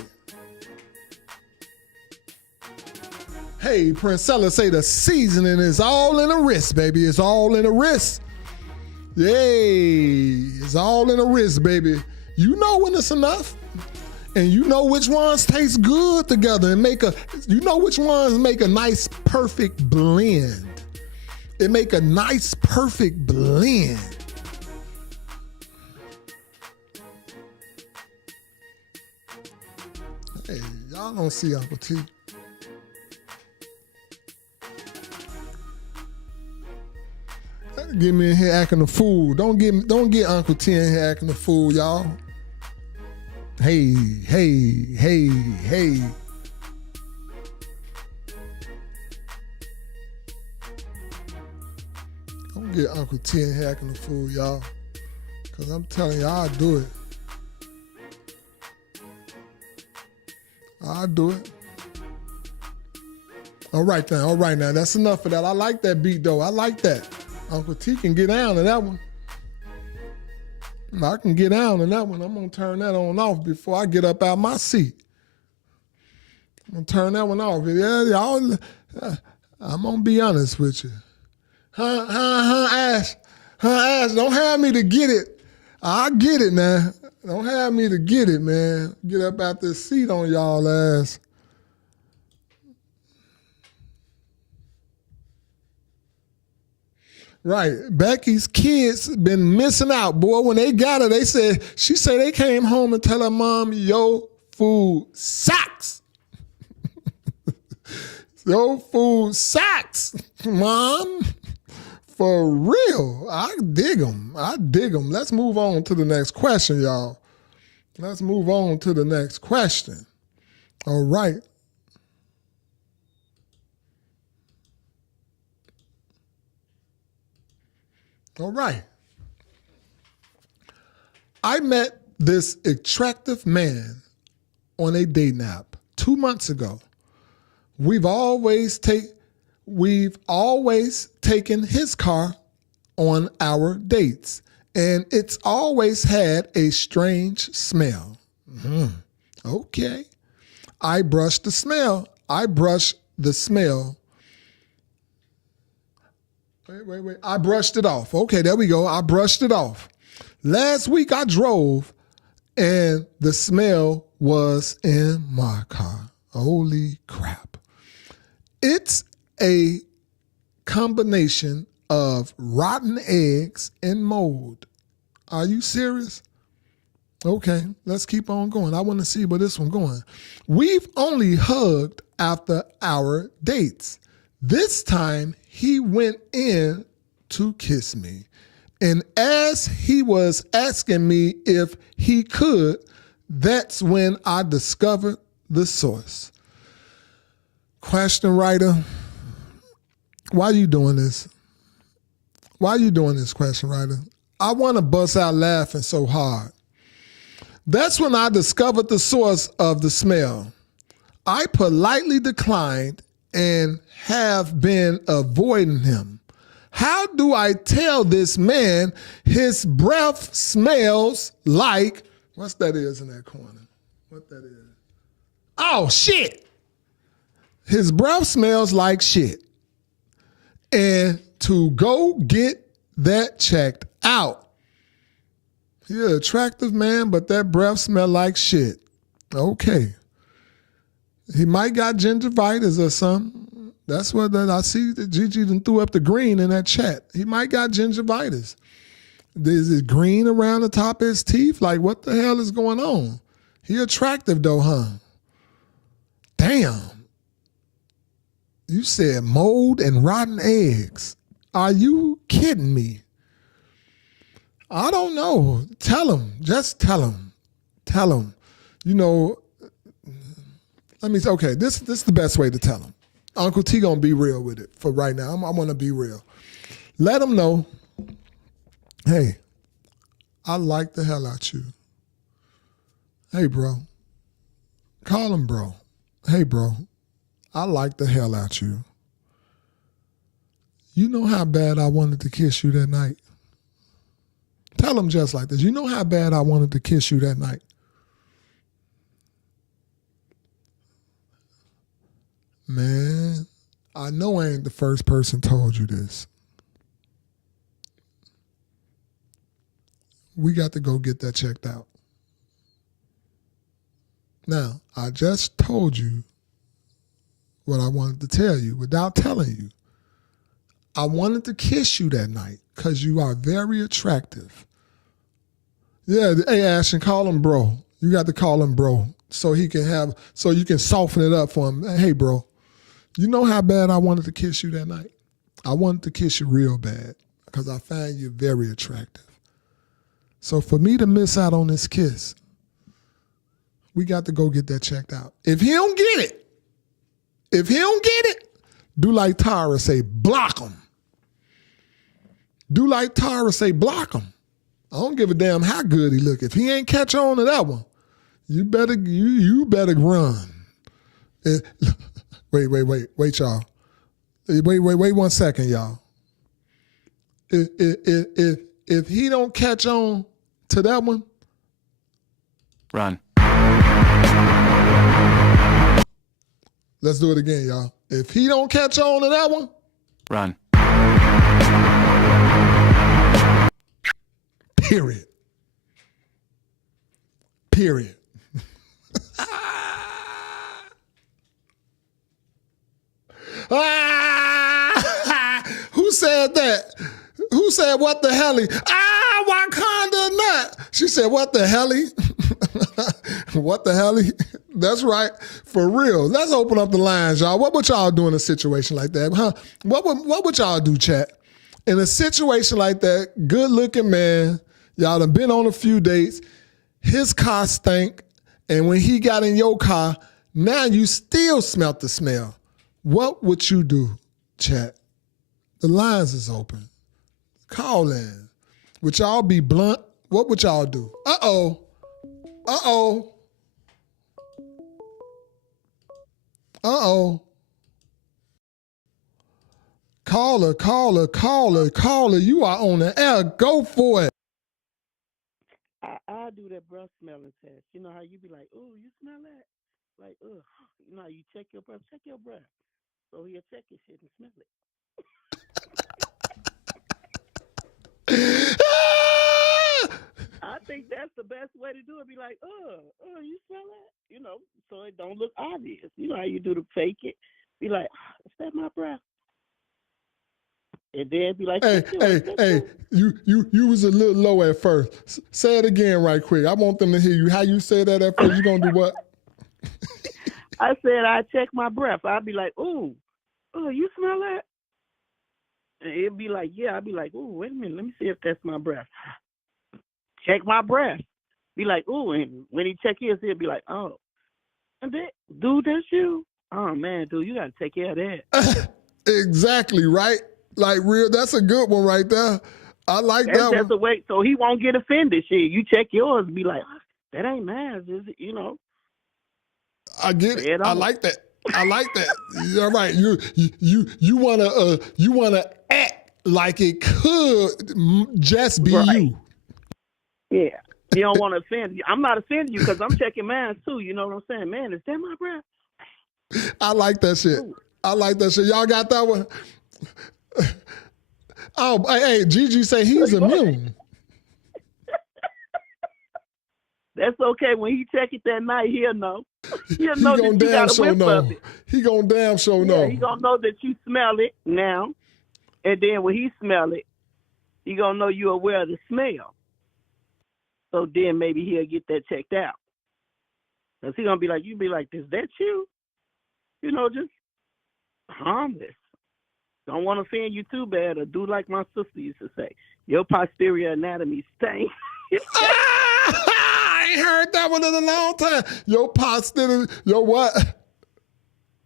Hey, Princella say the seasoning is all in the wrist, baby. It's all in the wrist. Yay, it's all in the wrist, baby. You know when it's enough. And you know which ones taste good together and you know which ones make a nice, perfect blend. It make a nice, perfect blend. Hey, y'all don't see Uncle T. Get me in here acting a fool. Don't get Uncle T in here acting a fool, y'all. Hey. Don't get Uncle T in here acting a fool, y'all. Because I'm telling you, I'll do it. All right now. That's enough of that. I like that beat, though. I like that. Uncle T can get down to that one. I can get down on that one. I'm going to turn that on off before I get up out my seat. I'm going to turn that one off. Yeah, y'all, I'm going to be honest with you. Ash, don't have me to get it. I get it now. Don't have me to get it, man. Get up out this seat on y'all ass. Right. Becky's kids been missing out, boy. When they got her, she said they came home and tell her mom, yo, food sucks. Yo, food sucks, Mom. For real. I dig them. Let's move on to the next question, y'all. Let's move on to the next question. All right. All right. I met this attractive man on a dating app 2 months ago. We've always taken his car on our dates, and it's always had a strange smell. Okay. I brushed the smell. Wait. I brushed it off. Okay, there we go. I brushed it off. Last week I drove and the smell was in my car. Holy crap. It's a combination of rotten eggs and mold. Are you serious? Okay, let's keep on going. I want to see where this one's going. We've only hugged after our dates. This time he went in to kiss me. And as he was asking me if he could, that's when I discovered the source. Question writer, why are you doing this? Why are you doing this, question writer? I want to bust out laughing so hard. That's when I discovered the source of the smell. I politely declined and have been avoiding him. How do I tell this man his breath smells like, what's that is in that corner? What that is? Oh, shit. His breath smells like shit. And to go get that checked out. He's an attractive man, but that breath smell like shit. Okay. He might got gingivitis or something. That's what I see that Gigi done threw up the green in that chat. He might got gingivitis. Is it green around the top of his teeth? Like, what the hell is going on? He attractive though, huh? Damn. You said mold and rotten eggs. Are you kidding me? I don't know. Tell him. Just tell him. Tell him. You know, okay, this is the best way to tell him. Uncle T gonna be real with it for right now. I'm gonna be real. Let him know, hey, I like the hell out you. Hey, bro. Call him bro. Hey, bro, I like the hell out you. You know how bad I wanted to kiss you that night? Tell him just like this. You know how bad I wanted to kiss you that night? Man, I know I ain't the first person told you this. We got to go get that checked out. Now, I just told you what I wanted to tell you without telling you. I wanted to kiss you that night because you are very attractive. Yeah, hey, Ashton, call him bro. You got to call him bro so you can soften it up for him. Hey, bro, you know how bad I wanted to kiss you that night? I wanted to kiss you real bad because I find you very attractive. So for me to miss out on this kiss, we got to go get that checked out. If he don't get it, do like Tyra say, block him. Do like Tyra say, block him. I don't give a damn how good he look. If he ain't catch on to that one, you better run. Wait, y'all. Wait 1 second, y'all. If he don't catch on to that one, run. Let's do it again, y'all. If he don't catch on to that one, run. Period. Who said that? Who said what the helly? Wakanda nut. She said what the helly? What the helly? That's right. For real. Let's open up the lines, y'all. What would y'all do in a situation like that? Huh? What would y'all do, chat? In a situation like that, good looking man, y'all done been on a few dates, his car stank, and when he got in your car, now you still smelt the smell. What would you do, chat? The lines is open. Call in. Would y'all be blunt? What would y'all do? Uh-oh. Caller. You are on the air. Go for it. I do that breath smelling test. You know how you be like, oh, you smell that? Like, ugh. You know how you check your breath? Check your breath. So he'll check your shit and smell it. I think that's the best way to do it. Be like, you smell that? You know, so it don't look obvious. You know how you do to fake it? Be like, is that my breath? And then be like, hey, you was a little low at first. Say it again right quick. I want them to hear you. How you say that at first? You gonna do what? I said I check my breath. I'd be like, oh, you smell that? And it'd be like, yeah. I'd be like, oh, wait a minute. Let me see if that's my breath. Check my breath. Be like, oh, and when he check his, he'll be like, oh, and that, dude, that's you. Oh man, dude, you gotta take care of that. Exactly, right? Like real, that's a good one right there. I like that one. That's the way, so he won't get offended. Shit, you check yours and be like, that ain't mine, is it? You know. I get it. I like that. You're right. You wanna act like it could just be right. You. Yeah. You don't want to offend you. I'm not offending you because I'm checking mine too. You know what I'm saying? Man, is that my breath? I like that shit. Y'all got that one? Oh, hey, Gigi say he's immune. That's okay. When he check it that night, he'll know. He'll know that you got a whiff of it. He gonna damn sure know. He gonna know that you smell it now. And then when he smell it, he gonna know you're aware of the smell. So then maybe he'll get that checked out. Because he gonna be like, you be like, is that you? You know, just harmless. Don't want to offend you too bad, or do like my sister used to say, your posterior anatomy stinks. I ain't heard that one in a long time. Your posterior, your what?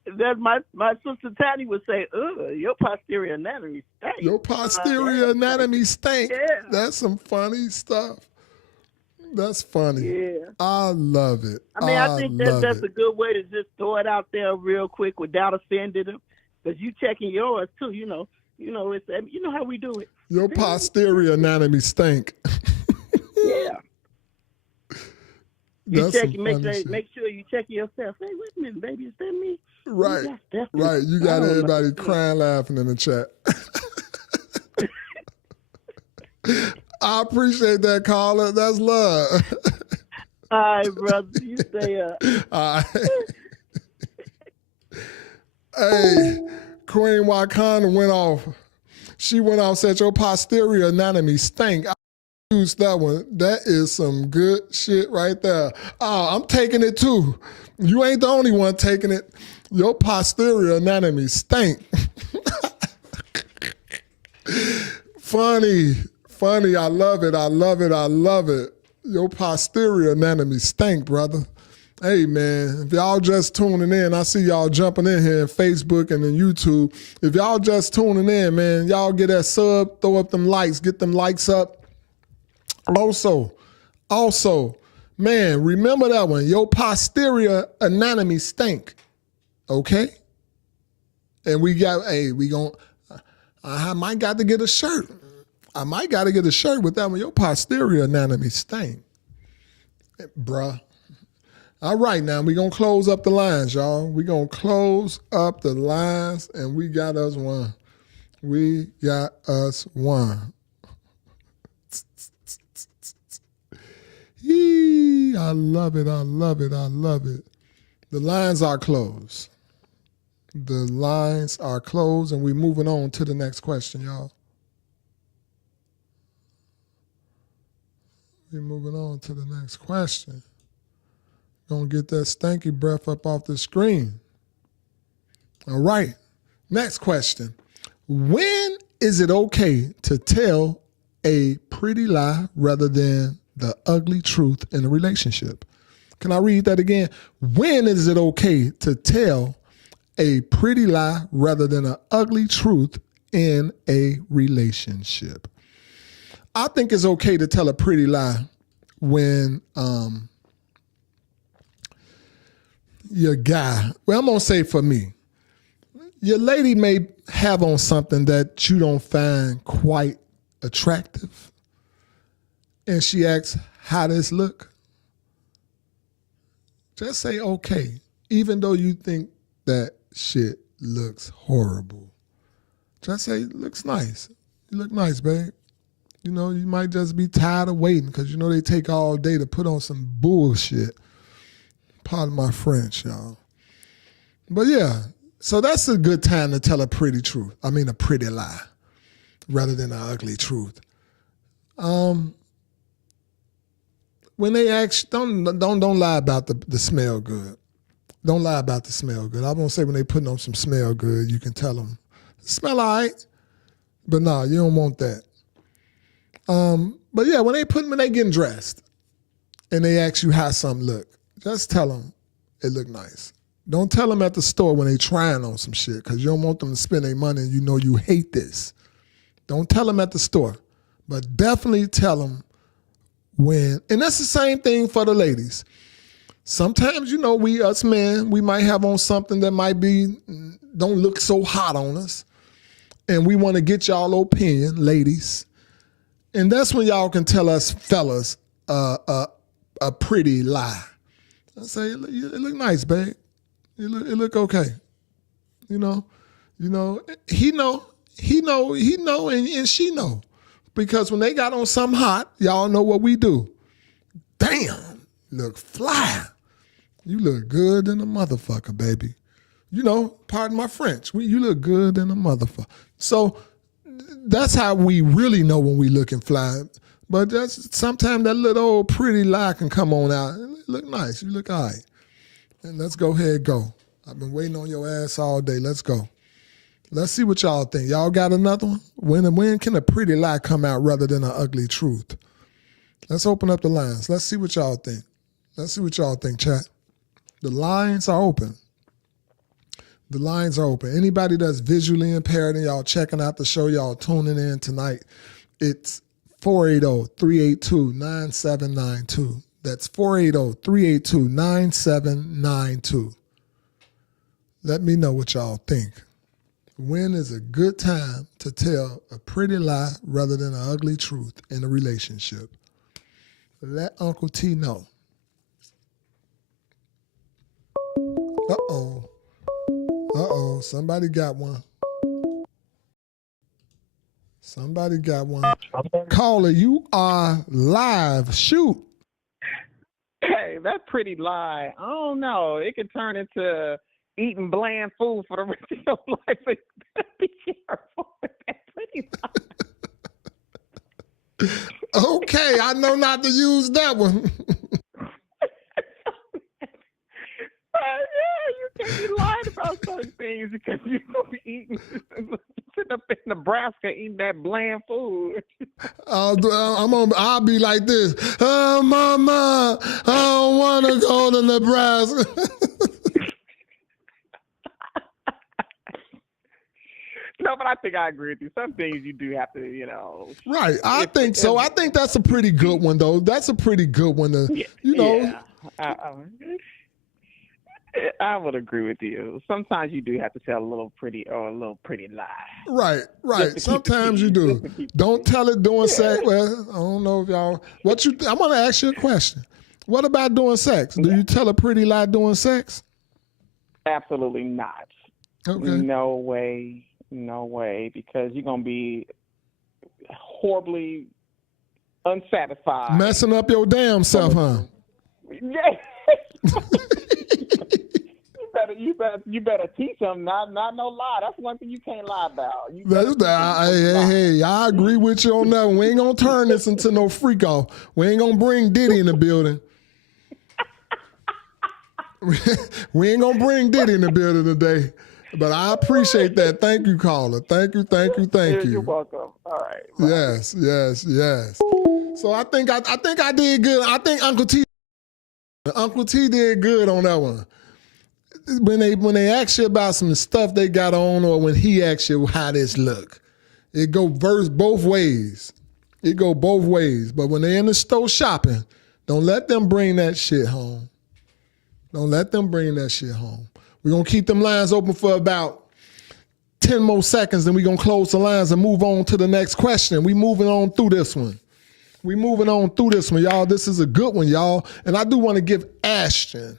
That's my sister Tani would say, your posterior anatomy stinks. Your posterior anatomy stinks. Yeah. That's some funny stuff. That's funny. Yeah. I love it. I mean, I think that's a good way to just throw it out there real quick without offending them. Because you checking yours too, you know. You know, you know how we do it. Your posterior anatomy stink. Yeah. You That's check, some make funny shit. sure you check yourself. Hey, wait a minute, baby, is that me? Right. That's definitely- Right. You I got don't know. everybody crying, laughing in the chat. I appreciate that, caller. That's love. All right, brother. You stay up. All right. Hey, Queen Wakanda went off. She went off, said your posterior anatomy stink. I used that one. That is some good shit right there. Oh, I'm taking it too. You ain't the only one taking it. Your posterior anatomy stink. Funny. I love it. I love it. Your posterior anatomy stink, brother. Hey, man, if y'all just tuning in, I see y'all jumping in here in Facebook and in YouTube. If y'all just tuning in, man, y'all get that sub, throw up them likes, get them likes up. Also, man, remember that one. Your posterior anatomy stink, okay? And I might got to get a shirt. I might got to get a shirt with that one. Your posterior anatomy stink, bruh. All right, now we're going to close up the lines, y'all. We're going to close up the lines, and we got us one. We got us one. Yee, I love it. The lines are closed. The lines are closed, and we're moving on to the next question, y'all. We're moving on to the next question. Gonna get that stanky breath up off the screen. All right. Next question. When is it okay to tell a pretty lie rather than the ugly truth in a relationship? Can I read that again? When is it okay to tell a pretty lie rather than an ugly truth in a relationship? I think it's okay to tell a pretty lie when your guy, well, I'm going to say for me, your lady may have on something that you don't find quite attractive, and she asks, how does this look? Just say, okay, even though you think that shit looks horrible. Just say, looks nice. You look nice, babe. You know, you might just be tired of waiting because you know they take all day to put on some bullshit. Pardon my French, y'all. But yeah, so that's a good time to tell a pretty lie rather than an ugly truth. When they ask, don't lie about the smell good. Don't lie about the smell good. I won't say when they putting on some smell good, you can tell them, smell all right. But nah, you don't want that. But yeah, when they getting dressed and they ask you how something look, just tell them it look nice. Don't tell them at the store when they trying on some shit because you don't want them to spend their money and you know you hate this. Don't tell them at the store, but definitely tell them when, and that's the same thing for the ladies. Sometimes, you know, us men, we might have on something that don't look so hot on us. And we want to get y'all opinion, ladies. And that's when y'all can tell us fellas a pretty lie. I say, it look nice, babe. It look okay. You know, he know, and she know. Because when they got on something hot, y'all know what we do. Damn, look fly. You look good in a motherfucker, baby. You know, pardon my French. You look good in a motherfucker. So that's how we really know when we looking fly. But sometimes that little old pretty lie can come on out. It look nice. You look all right. And let's go ahead and go. I've been waiting on your ass all day. Let's go. Let's see what y'all think. Y'all got another one? When can a pretty lie come out rather than an ugly truth? Let's open up the lines. Let's see what y'all think. Let's see what y'all think, chat. The lines are open. The lines are open. Anybody that's visually impaired and y'all checking out the show, y'all tuning in tonight, it's 480-382-9792. That's 480-382-9792. Let me know what y'all think. When is a good time to tell a pretty lie rather than an ugly truth in a relationship? Let Uncle T know. Uh-oh. Uh-oh. Somebody got one. Somebody got one. Caller, you are live. Shoot. Hey, that pretty lie. I don't know. It could turn into eating bland food for the rest of your life. So you better be careful with that pretty lie. Okay, I know not to use that one. Yeah, you can't be lying about certain things because you're going to be eating, sitting up in Nebraska eating that bland food. I'll be like this. Oh, Mama, I don't want to go to Nebraska. No, but I think I agree with you. Some things you do have to, Right, I think so. I think that's a pretty good one, though. That's a pretty good one to, Yeah. I would agree with you. Sometimes you do have to tell a little pretty lie. Right. Sometimes you do. Don't tell it during sex. Well, I don't know if y'all. I'm going to ask you a question. What about doing sex? Do you tell a pretty lie during sex? Absolutely not. Okay. No way, because you're going to be horribly unsatisfied. Messing up your damn self, huh? Yeah. You better teach them. Not no lie. That's one thing you can't lie about. Hey, I agree with you on that one. We ain't gonna turn this into no freak off. We ain't gonna bring Diddy in the building. We ain't gonna bring Diddy in the building today. But I appreciate that. Thank you, caller. Thank you. You're welcome. All right. Bye. Yes. So I think I did good. I think Uncle T did good on that one. When they ask you about some stuff they got on, or when he asks you how this look, it go both ways. But when they in the store shopping, don't let them bring that shit home. We're going to keep them lines open for about 10 more seconds, then we're going to close the lines and move on to the next question. We moving on through this one, y'all. This is a good one, y'all. And I do want to give Ashton,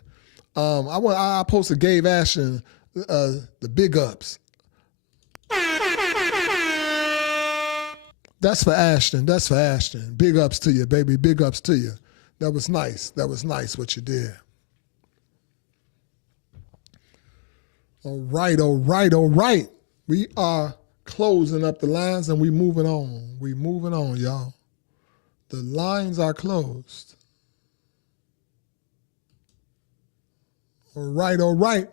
I posted gave Ashton the big ups. That's for Ashton. Big ups to you, baby. Big ups to you. That was nice what you did. All right. We are closing up the lines and we moving on, y'all. The lines are closed. All right.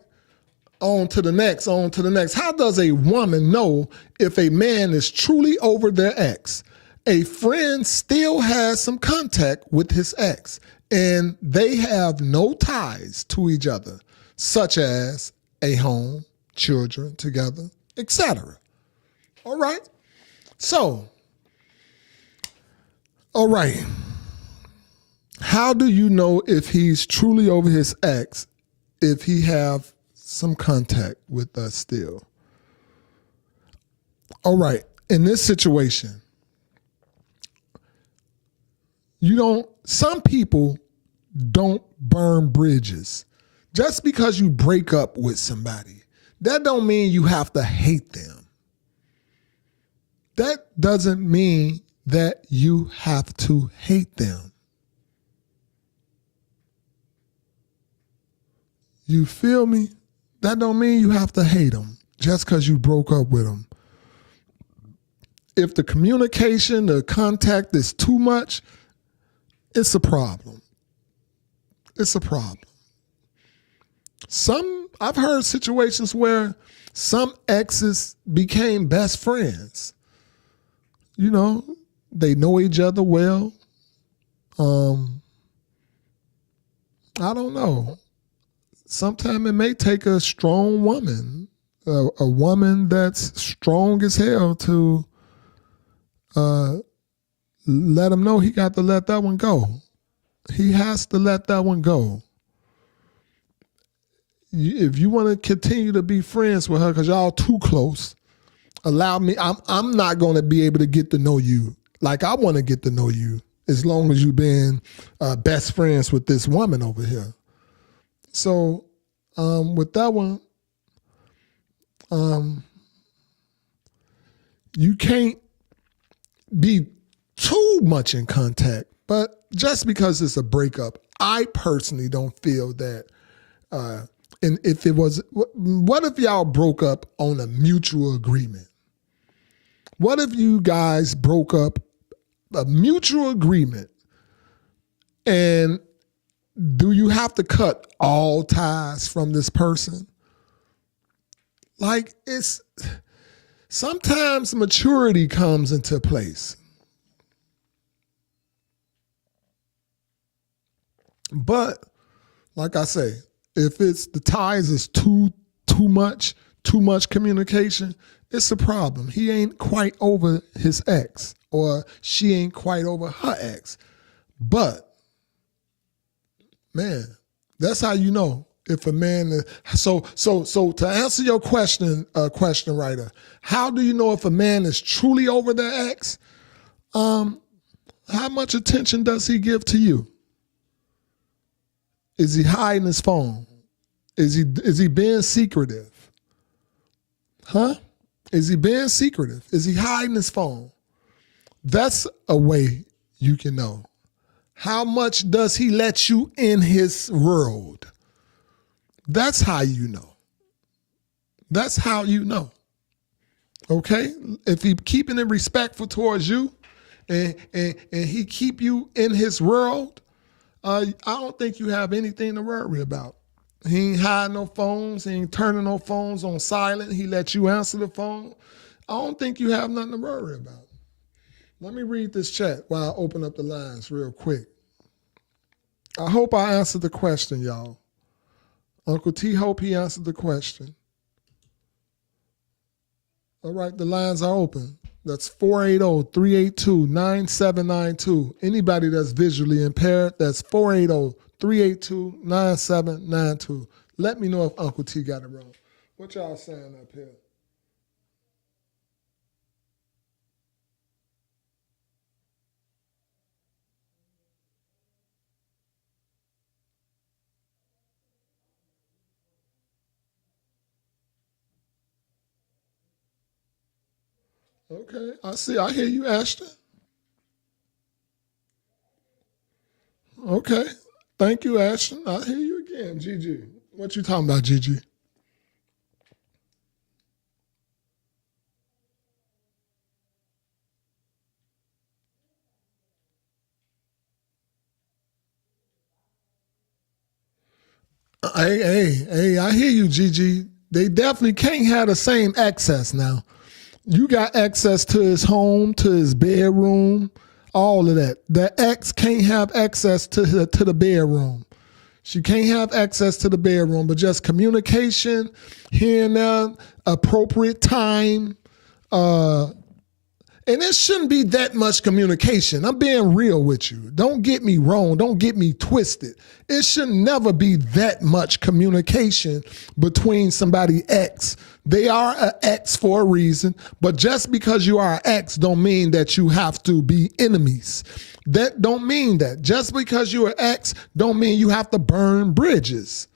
On to the next. How does a woman know if a man is truly over their ex? A friend still has some contact with his ex, and they have no ties to each other, such as a home, children together, etc. All right. How do you know if he's truly over his ex if he have some contact with us still? All right. In this situation, some people don't burn bridges. Just because you break up with somebody, that don't mean you have to hate them. That doesn't mean that you have to hate them. You feel me? That don't mean you have to hate them just because you broke up with them. If the communication, the contact is too much, it's a problem. I've heard situations where some exes became best friends. They know each other well. I don't know. Sometimes it may take a strong woman, a woman that's strong as hell to let him know he got to let that one go. He has to let that one go. if you want to continue to be friends with her because y'all too close, allow me. I'm not going to be able to get to know you like I want to get to know you as long as you've been best friends with this woman over here. So with that one, you can't be too much in contact, but just because it's a breakup, I personally don't feel that. And if it was, what if y'all broke up on a mutual agreement? What if you guys broke up a mutual agreement, and do you have to cut all ties from this person? Like, it's sometimes maturity comes into place. But like I say, if it's the ties is too much communication, it's a problem. He ain't quite over his ex, or she ain't quite over her ex. But man, that's how you know if a man is, so to answer your question writer, how do you know if a man is truly over their ex? How much attention does he give to you? Is he hiding his phone? Is he being secretive? Huh? Is he being secretive? Is he hiding his phone? That's a way you can know. How much does he let you in his world? That's how you know. That's how you know. Okay? If he keeping it respectful towards you and he keep you in his world, I don't think you have anything to worry about. He ain't hiding no phones. He ain't turning no phones on silent. He let you answer the phone. I don't think you have nothing to worry about. Let me read this chat while I open up the lines real quick. I hope I answered the question, y'all. Uncle T, hope he answered the question. All right, the lines are open. That's 480-382-9792. Anybody that's visually impaired, that's 480-382-9792. Let me know if Uncle T got it wrong. What y'all saying up here? Okay, I hear you, Ashton. Okay, thank you, Ashton. I hear you again, Gigi. What you talking about, Gigi? Hey, I hear you, Gigi. They definitely can't have the same access now. You got access to his home, to his bedroom, all of that. The ex can't have access to the bedroom. She can't have access to the bedroom, but just communication, here and there, appropriate time. And it shouldn't be that much communication. I'm being real with you. Don't get me wrong. Don't get me twisted. It should never be that much communication between somebody ex. They are an ex for a reason, but just because you are an ex don't mean that you have to be enemies. That don't mean that. Just because you're an ex don't mean you have to burn bridges.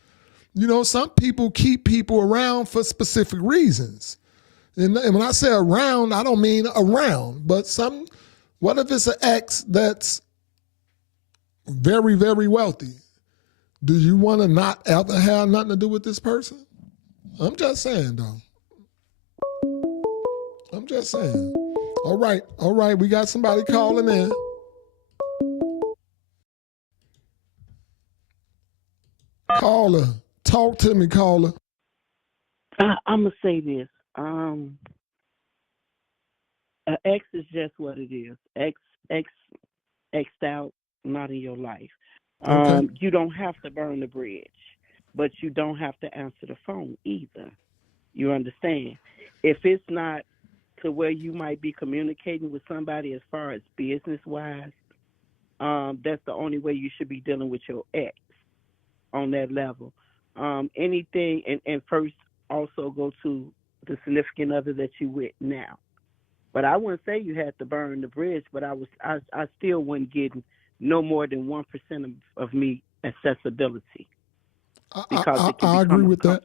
You know, some people keep people around for specific reasons. And when I say around, I don't mean around, but what if it's an ex that's very, very wealthy? Do you want to not ever have nothing to do with this person? I'm just saying, though. I'm just saying. All right, we got somebody calling in. Caller, talk to me, caller. I'm going to say this. An ex is just what it is. X'd out, not in your life. Okay. You don't have to burn the bridge, but you don't have to answer the phone either. You understand? If it's not to where you might be communicating with somebody as far as business-wise, that's the only way you should be dealing with your ex on that level. anything, and first also go to the significant other that you with now. But I wouldn't say you had to burn the bridge, but I still wasn't getting no more than 1% of me accessibility, because I agree with that.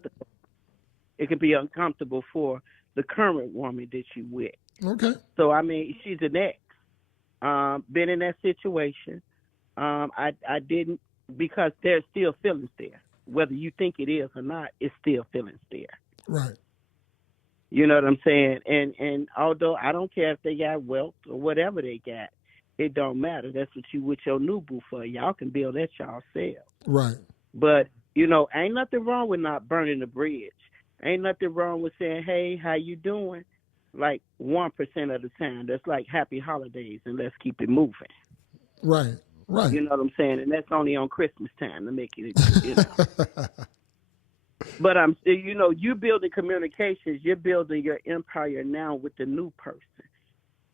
It can be uncomfortable for the current woman that you with. Okay. So I mean, she's an ex. Been in that situation. I didn't, because there's still feelings there. Whether you think it is or not, it's still feelings there. Right. You know what I'm saying? And although I don't care if they got wealth or whatever they got, it don't matter. That's what you with your new boo for. Y'all can build that yourself. Right. But, you know, ain't nothing wrong with not burning the bridge. Ain't nothing wrong with saying, hey, how you doing? Like 1% of the time. That's like happy holidays, and let's keep it moving. Right. Right. You know what I'm saying? And that's only on Christmas time to make it, you know. But you know, you building communications, you're building your empire now with the new person.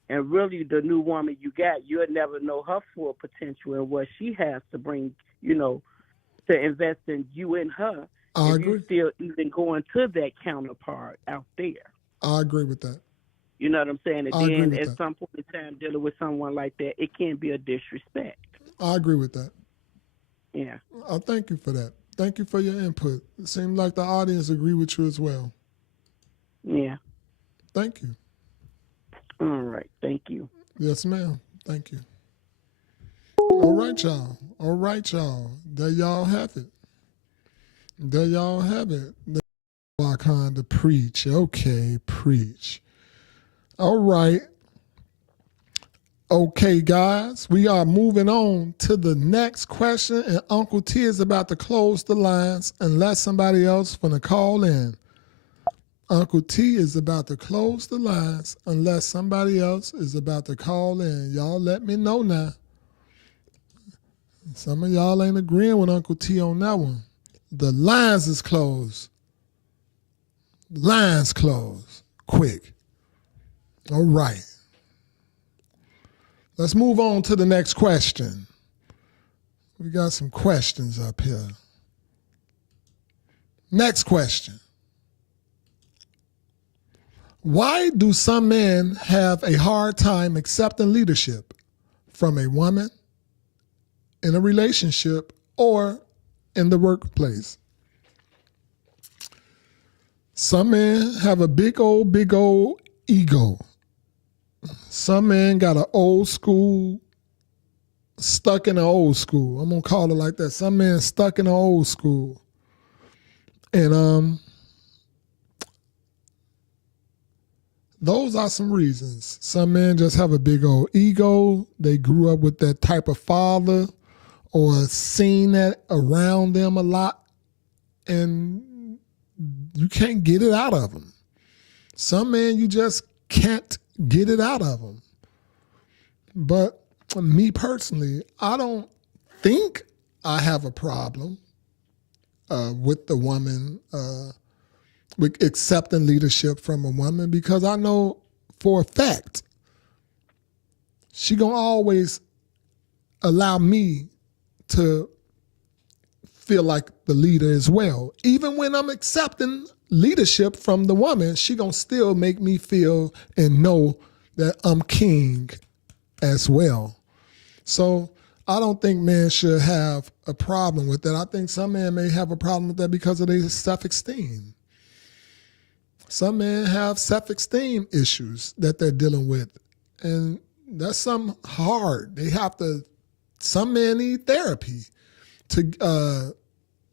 And really, the new woman you got, you'll never know her full potential and what she has to bring, you know, to invest in you and her. I if agree. you still even going to that counterpart out there. I agree with that. You know what I'm saying? And I agree then with at that. some point in time, dealing with someone like that, it can be a disrespect. I agree with that. Yeah. I thank you for that. Thank you for your input. It seems like the audience agree with you as well. Yeah. Thank you. All right. Thank you. Yes, ma'am. Thank you. All right, y'all. All right, y'all. There y'all have it. There y'all have it. I kind of preach. Okay, preach. All right. Okay, guys, we are moving on to the next question, and Uncle T is about to close the lines unless somebody else finna call in. Uncle T is about to close the lines unless somebody else is about to call in. Y'all let me know now. Some of y'all ain't agreeing with Uncle T on that one. The lines is closed. Lines closed. Quick. All right. Let's move on to the next question. We got some questions up here. Next question. Why do some men have a hard time accepting leadership from a woman in a relationship or in the workplace? Some men have a big old ego. Some men got an old school, stuck in the old school. I'm going to call it like that. Some men stuck in the old school. And those are some reasons. Some men just have a big old ego. They grew up with that type of father or seen that around them a lot, and you can't get it out of them. Some men, you just can't get it out of them. But me personally, I don't think I have a problem with the woman, with accepting leadership from a woman, because I know for a fact she gonna always allow me to feel like the leader as well. Even when I'm accepting leadership from the woman, she gonna still make me feel and know that I'm king as well. So I don't think men should have a problem with that. I think some men may have a problem with that because of their self-esteem. Some men have self-esteem issues that they're dealing with, and that's something hard. Some men need therapy to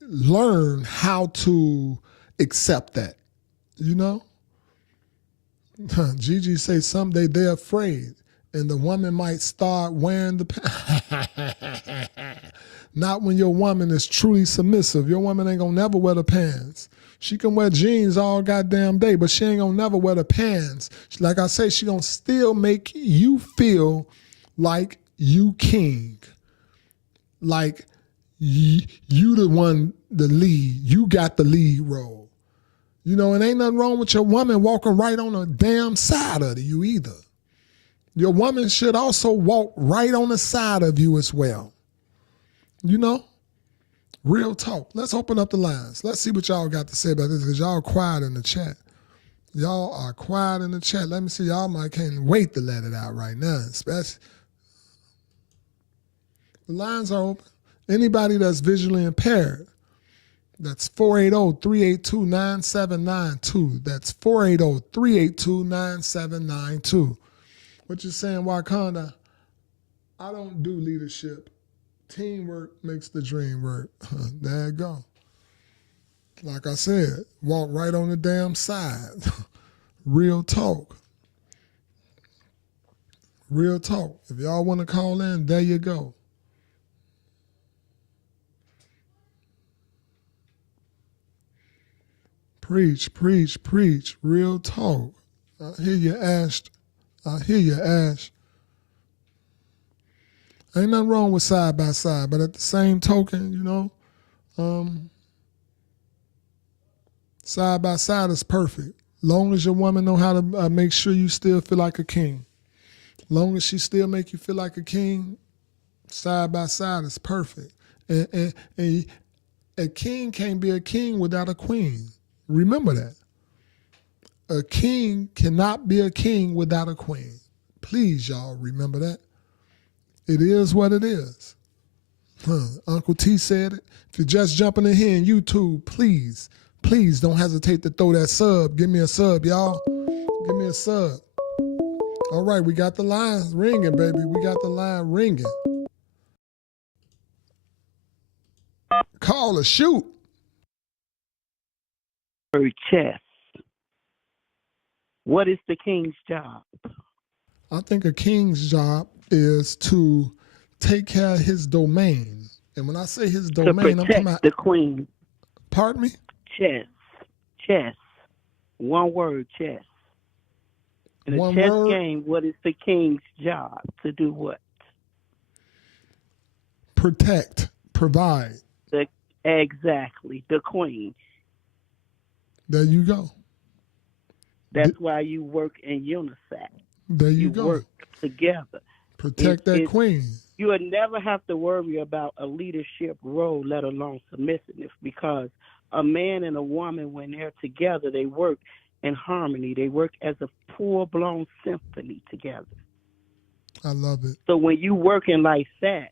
learn how to accept that, you know? Gigi say someday they're afraid and the woman might start wearing the pants. Not when your woman is truly submissive. Your woman ain't gonna never wear the pants. She can wear jeans all goddamn day, but she ain't gonna never wear the pants. Like I say, she gonna still make you feel like you king. Like you the one, the lead. You got the lead role. You know, and ain't nothing wrong with your woman walking right on the damn side of you either. Your woman should also walk right on the side of you as well. You know? Real talk. Let's open up the lines. Let's see what y'all got to say about this because y'all quiet in the chat. Y'all are quiet in the chat. Let me see. Y'all might can't wait to let it out right now. Especially the lines are open. Anybody that's visually impaired, that's 480-382-9792. That's 480-382-9792. What you saying, Wakanda? I don't do leadership. Teamwork makes the dream work. There you go. Like I said, walk right on the damn side. Real talk. Real talk. If y'all want to call in, there you go. Preach, preach, preach. Real talk. I hear you, Ash. I hear you, Ash. Ain't nothing wrong with side by side, but at the same token, you know, side by side is perfect. Long as your woman know how to make sure you still feel like a king. Long as she still make you feel like a king, side by side is perfect. And a king can't be a king without a queen. Remember that. A king cannot be a king without a queen. Please, y'all, remember that. It is what it is. Uncle T said it. If you're just jumping in here in YouTube, please don't hesitate to throw that sub. Give me a sub, y'all. Give me a sub. All right, we got the line ringing, baby. We got the line ringing. Call or shoot. Chess. What is the king's job? I think a king's job is to take care of his domain. And when I say his domain, I'm talking about the queen. Pardon me? Chess. Chess. One word, chess. In a One chess word? game, what is the king's job? To do what? Protect, provide. Exactly. The queen. There you go. That's why you work in unison. There you go. Work together. Protect that queen. You would never have to worry about a leadership role, let alone submissiveness, because a man and a woman, when they're together, they work in harmony. They work as a full-blown symphony together. I love it. So when you working like that,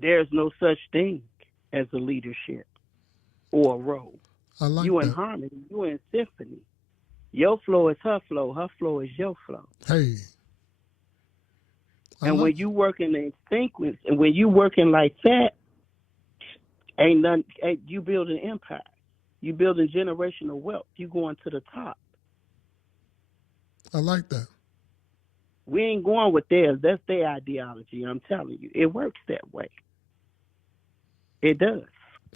there's no such thing as a leadership or a role. I like you that. in harmony. You in symphony. Your flow is her flow. Her flow is your flow. Hey. And when you working in sequence, and when you working like that, you build an empire. You building generational wealth. You going to the top. I like that. We ain't going with theirs. That's their ideology. I'm telling you, it works that way. It does.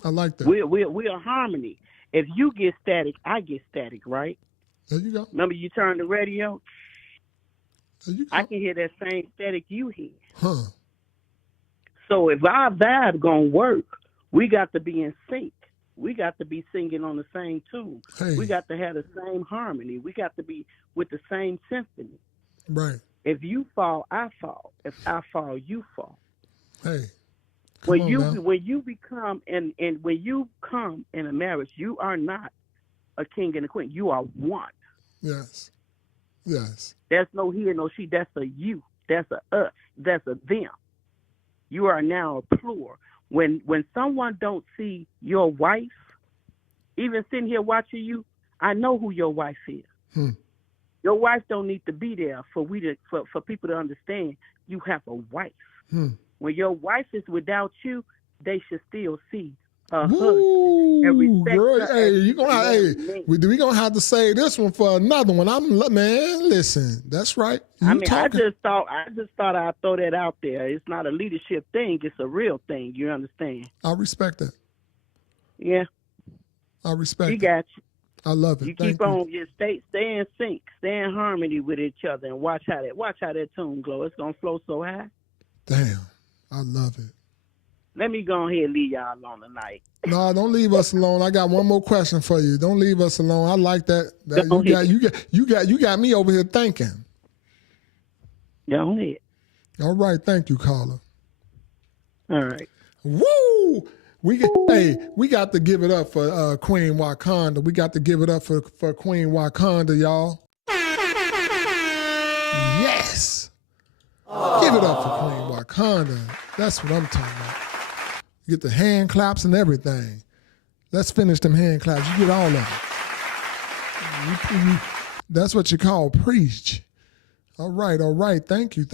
I like that. We're harmony. If you get static, I get static, right? There you go. Remember, you turn the radio. There you go. I can hear that same static you hear. Huh. So if our vibe gonna work, we got to be in sync. We got to be singing on the same tune. Hey. We got to have the same harmony. We got to be with the same symphony. Right. If you fall, I fall. If I fall, you fall. Hey. When you become and when you come in a marriage, you are not a king and a queen. You are one. Yes. Yes. There's no he and no she. That's a you. That's a us. That's a them. You are now a plural. When someone don't see your wife, even sitting here watching you, I know who your wife is. Your wife don't need to be there for people to understand you have a wife. When your wife is without you, they should still see her husband and respect girl, her. Hey, we gonna have to say this one for another one. Listen, that's right. I just thought I'd throw that out there. It's not a leadership thing; it's a real thing. You understand? I respect that. Yeah, I respect. He it. got you. I love it. You keep on, just stay in sync, stay in harmony with each other, and watch how that tune glow. It's gonna flow so high. Damn, I love it. Let me go ahead and leave y'all alone tonight. No, don't leave us alone. I got one more question for you. Don't leave us alone. I like that. You got me over here thinking. Go ahead. All right, thank you, caller. All right. Woo! We got to give it up for Queen Wakanda. We got to give it up for Queen Wakanda, y'all. Yes. Give it up for Queen Wakanda. That's what I'm talking about. Get the hand claps and everything. Let's finish them hand claps. You get all of them. That's what you call preach. All right. Thank you.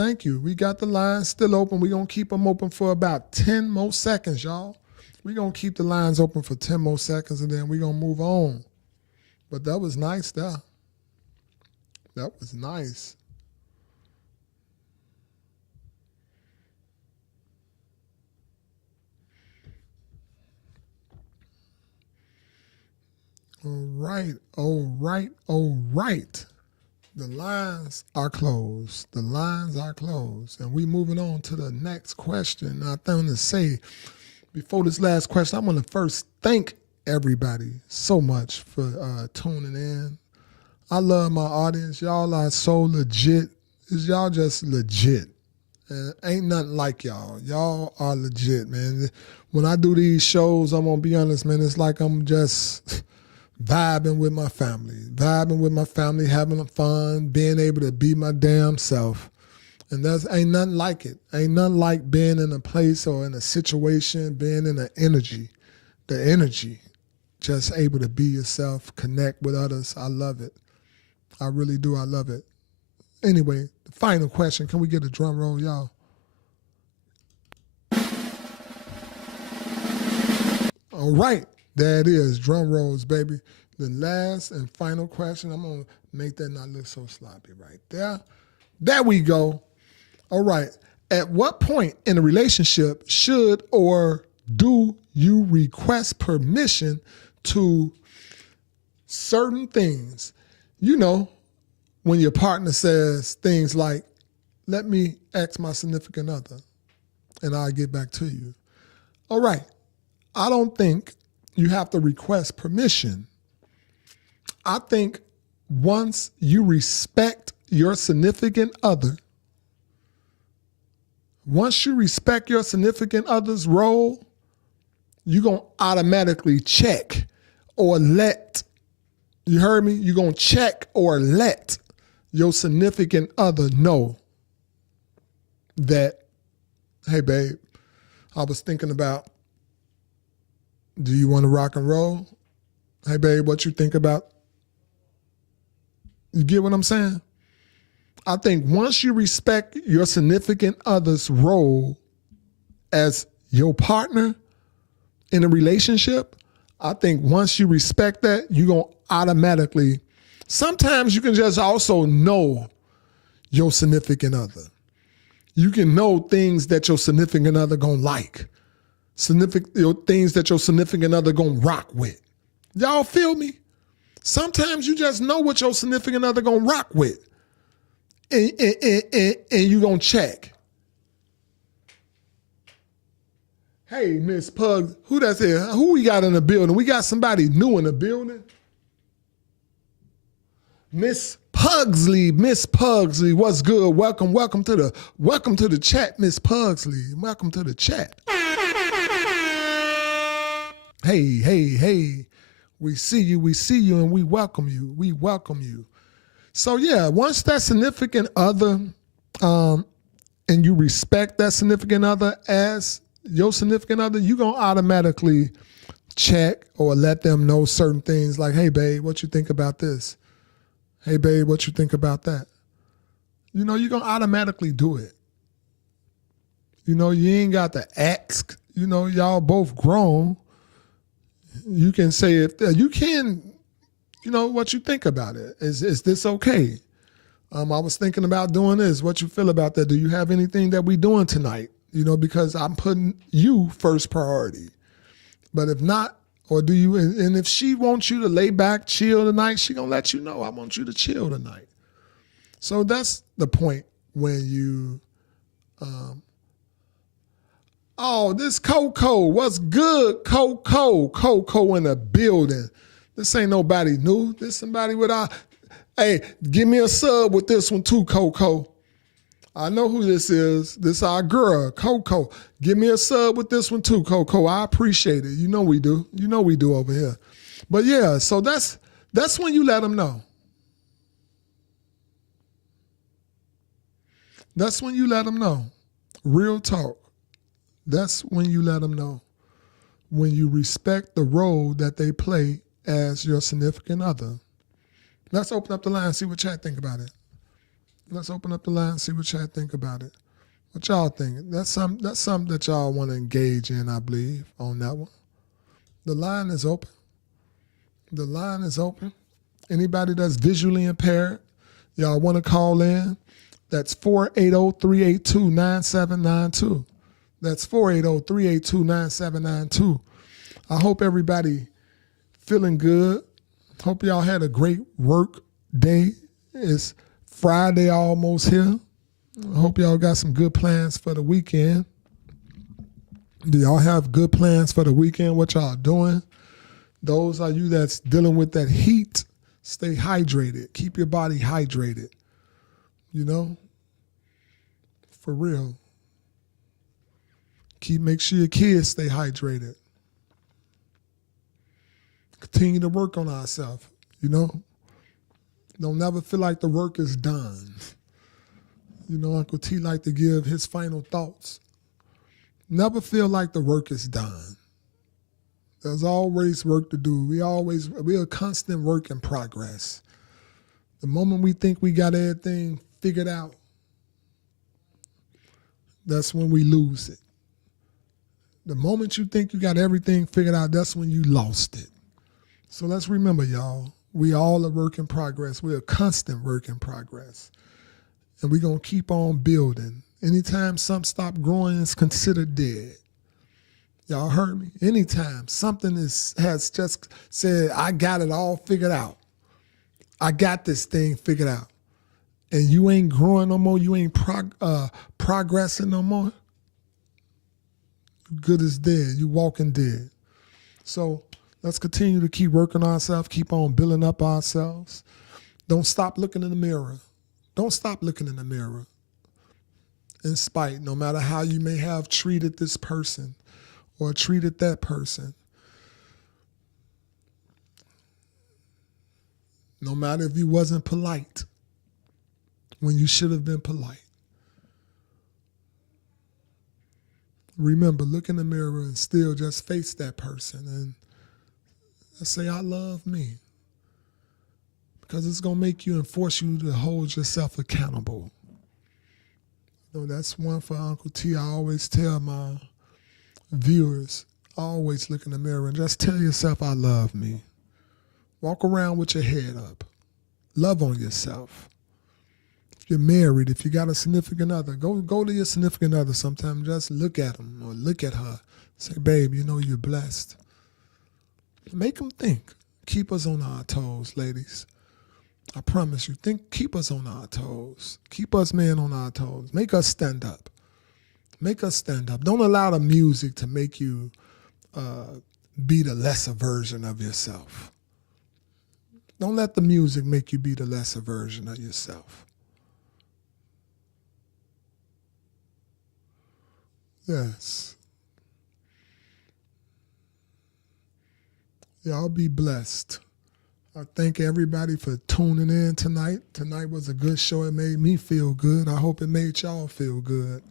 We got the lines still open. We're going to keep them open for about 10 more seconds, y'all. We're going to keep the lines open for 10 more seconds, and then we're going to move on. But that was nice there. That was nice. All right. The lines are closed. And we moving on to the next question. I want to say, before this last question, I want to first thank everybody so much for tuning in. I love my audience. Y'all are so legit. Y'all just legit. And ain't nothing like y'all. Y'all are legit, man. When I do these shows, I'm going to be honest, man, it's like I'm just vibing with my family, having fun, being able to be my damn self. And ain't nothing like it. Ain't nothing like being in a place or in a situation, being in the energy, just able to be yourself, connect with others. I love it. I really do. I love it. Anyway, the final question. Can we get a drum roll, y'all? All right. There it is. Drum rolls, baby. The last and final question. I'm going to make that not look so sloppy right there. There we go. All right. At what point in a relationship should or do you request permission to certain things? You know, when your partner says things like, let me ask my significant other and I'll get back to you. All right. I don't think you have to request permission. I think once you respect your significant other, once you respect your significant other's role, you're going to automatically check or let, you heard me? You're going to check or let your significant other know that, hey, babe, I was thinking about, do you want to rock and roll? Hey, babe, what you think about? You get what I'm saying? I think once you respect your significant other's role as your partner in a relationship, I think once you respect that, you're going to automatically, sometimes you can just also know your significant other. You can know things that your significant other going to like. Things that your significant other going to rock with. Y'all feel me? Sometimes you just know what your significant other going to rock with. And you going to check. Hey, Miss Pugs, who that's here? Who we got in the building? We got somebody new in the building. Miss Pugsley, what's good? Welcome to the chat, Miss Pugsley. Welcome to the chat. Hey. We see you, and we welcome you. So yeah, once that significant other, and you respect that significant other as your significant other, you're going to automatically check or let them know certain things like, hey, babe, what you think about this? Hey, babe, what you think about that? You know, you're going to automatically do it. You know, you ain't got to ask. You know, y'all both grown. You can say if you can, you know, what you think about it. Is this okay? I was thinking about doing this. What you feel about that? Do you have anything that we doing tonight? You know, because I'm putting you first priority. But if not, or do you, and if she wants you to lay back, chill tonight, she gonna let you know, I want you to chill tonight. So that's the point when you, oh, this Coco, what's good, Coco? Coco in the building. This ain't nobody new. This somebody with our, hey, give me a sub with this one too, Coco. I know who this is. This our girl, Coco. Give me a sub with this one too, Coco. I appreciate it. You know we do. You know we do over here. But yeah, so that's when you let them know. That's when you let them know. Real talk. That's when you let them know. When you respect the role that they play as your significant other. Let's open up the line and see what chat think about it. Let's open up the line and see what chat think about it. What y'all think? That's something that y'all want to engage in, I believe, on that one. The line is open. The line is open. Anybody that's visually impaired, y'all want to call in? That's 480-382-9792. That's 480-382-9792. I hope everybody feeling good. Hope y'all had a great work day. It's Friday almost here. I hope y'all got some good plans for the weekend. Do y'all have good plans for the weekend? What y'all doing? Those are you that's dealing with that heat, stay hydrated. Keep your body hydrated. You know? For real. Make sure your kids stay hydrated. Continue to work on ourselves, you know? Don't never feel like the work is done. You know, Uncle T like to give his final thoughts. Never feel like the work is done. There's always work to do. We're a constant work in progress. The moment we think we got everything figured out, that's when we lose it. The moment you think you got everything figured out, that's when you lost it. So let's remember, y'all, we all a work in progress. We're a constant work in progress. And we're going to keep on building. Anytime something stop growing, it's considered dead. Y'all heard me? Anytime something has just said, I got it all figured out. I got this thing figured out. And you ain't growing no more, you ain't progressing no more, good as dead. You walking dead. So let's continue to keep working on ourselves, keep on building up ourselves. Don't stop looking in the mirror. Don't stop looking in the mirror. In spite, no matter how you may have treated this person or treated that person. No matter if you wasn't polite when you should have been polite. Remember, look in the mirror and still just face that person and say, I love me. Because it's going to make you and force you to hold yourself accountable. You know, that's one for Uncle T. I always tell my viewers, always look in the mirror and just tell yourself, I love me. Walk around with your head up. Love on yourself. If you're married, if you got a significant other, go to your significant other sometime. Just look at him or look at her. Say, babe, you know you're blessed. Make them think. Keep us on our toes, ladies. I promise you. Keep us on our toes. Keep us men on our toes. Make us stand up. Make us stand up. Don't allow the music to make you be the lesser version of yourself. Don't let the music make you be the lesser version of yourself. Yes. Y'all be blessed. I thank everybody for tuning in tonight. Tonight was a good show. It made me feel good. I hope it made y'all feel good.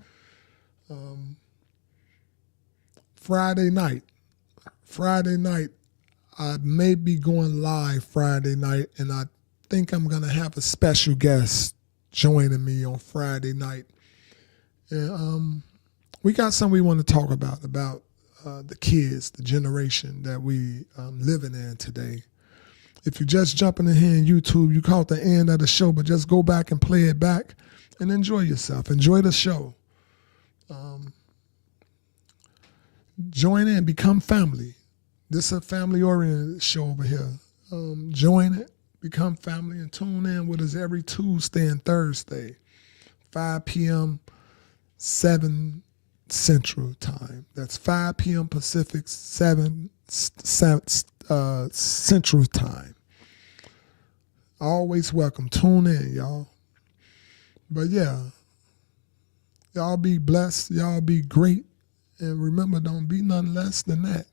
Friday night, I may be going live Friday night, and I think I'm going to have a special guest joining me on Friday night. And we got something we want to talk about the kids, the generation that we living in today. If you're just jumping in here on YouTube, you caught the end of the show, but just go back and play it back and enjoy yourself. Enjoy the show. Join in, become family. This is a family-oriented show over here. Join it, become family, and tune in with us every Tuesday and Thursday, 5 p.m., 7 Central Time. That's 5 p.m. Pacific, 7 Central Time. Always welcome. Tune in, y'all. But yeah, Y'all be blessed. Y'all be great. And remember, don't be none less than that.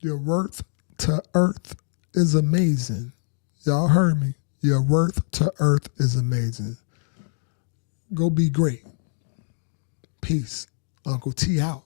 Your worth to earth is amazing. Y'all heard me. Your worth to earth is amazing. Go be great. Peace. Uncle T out.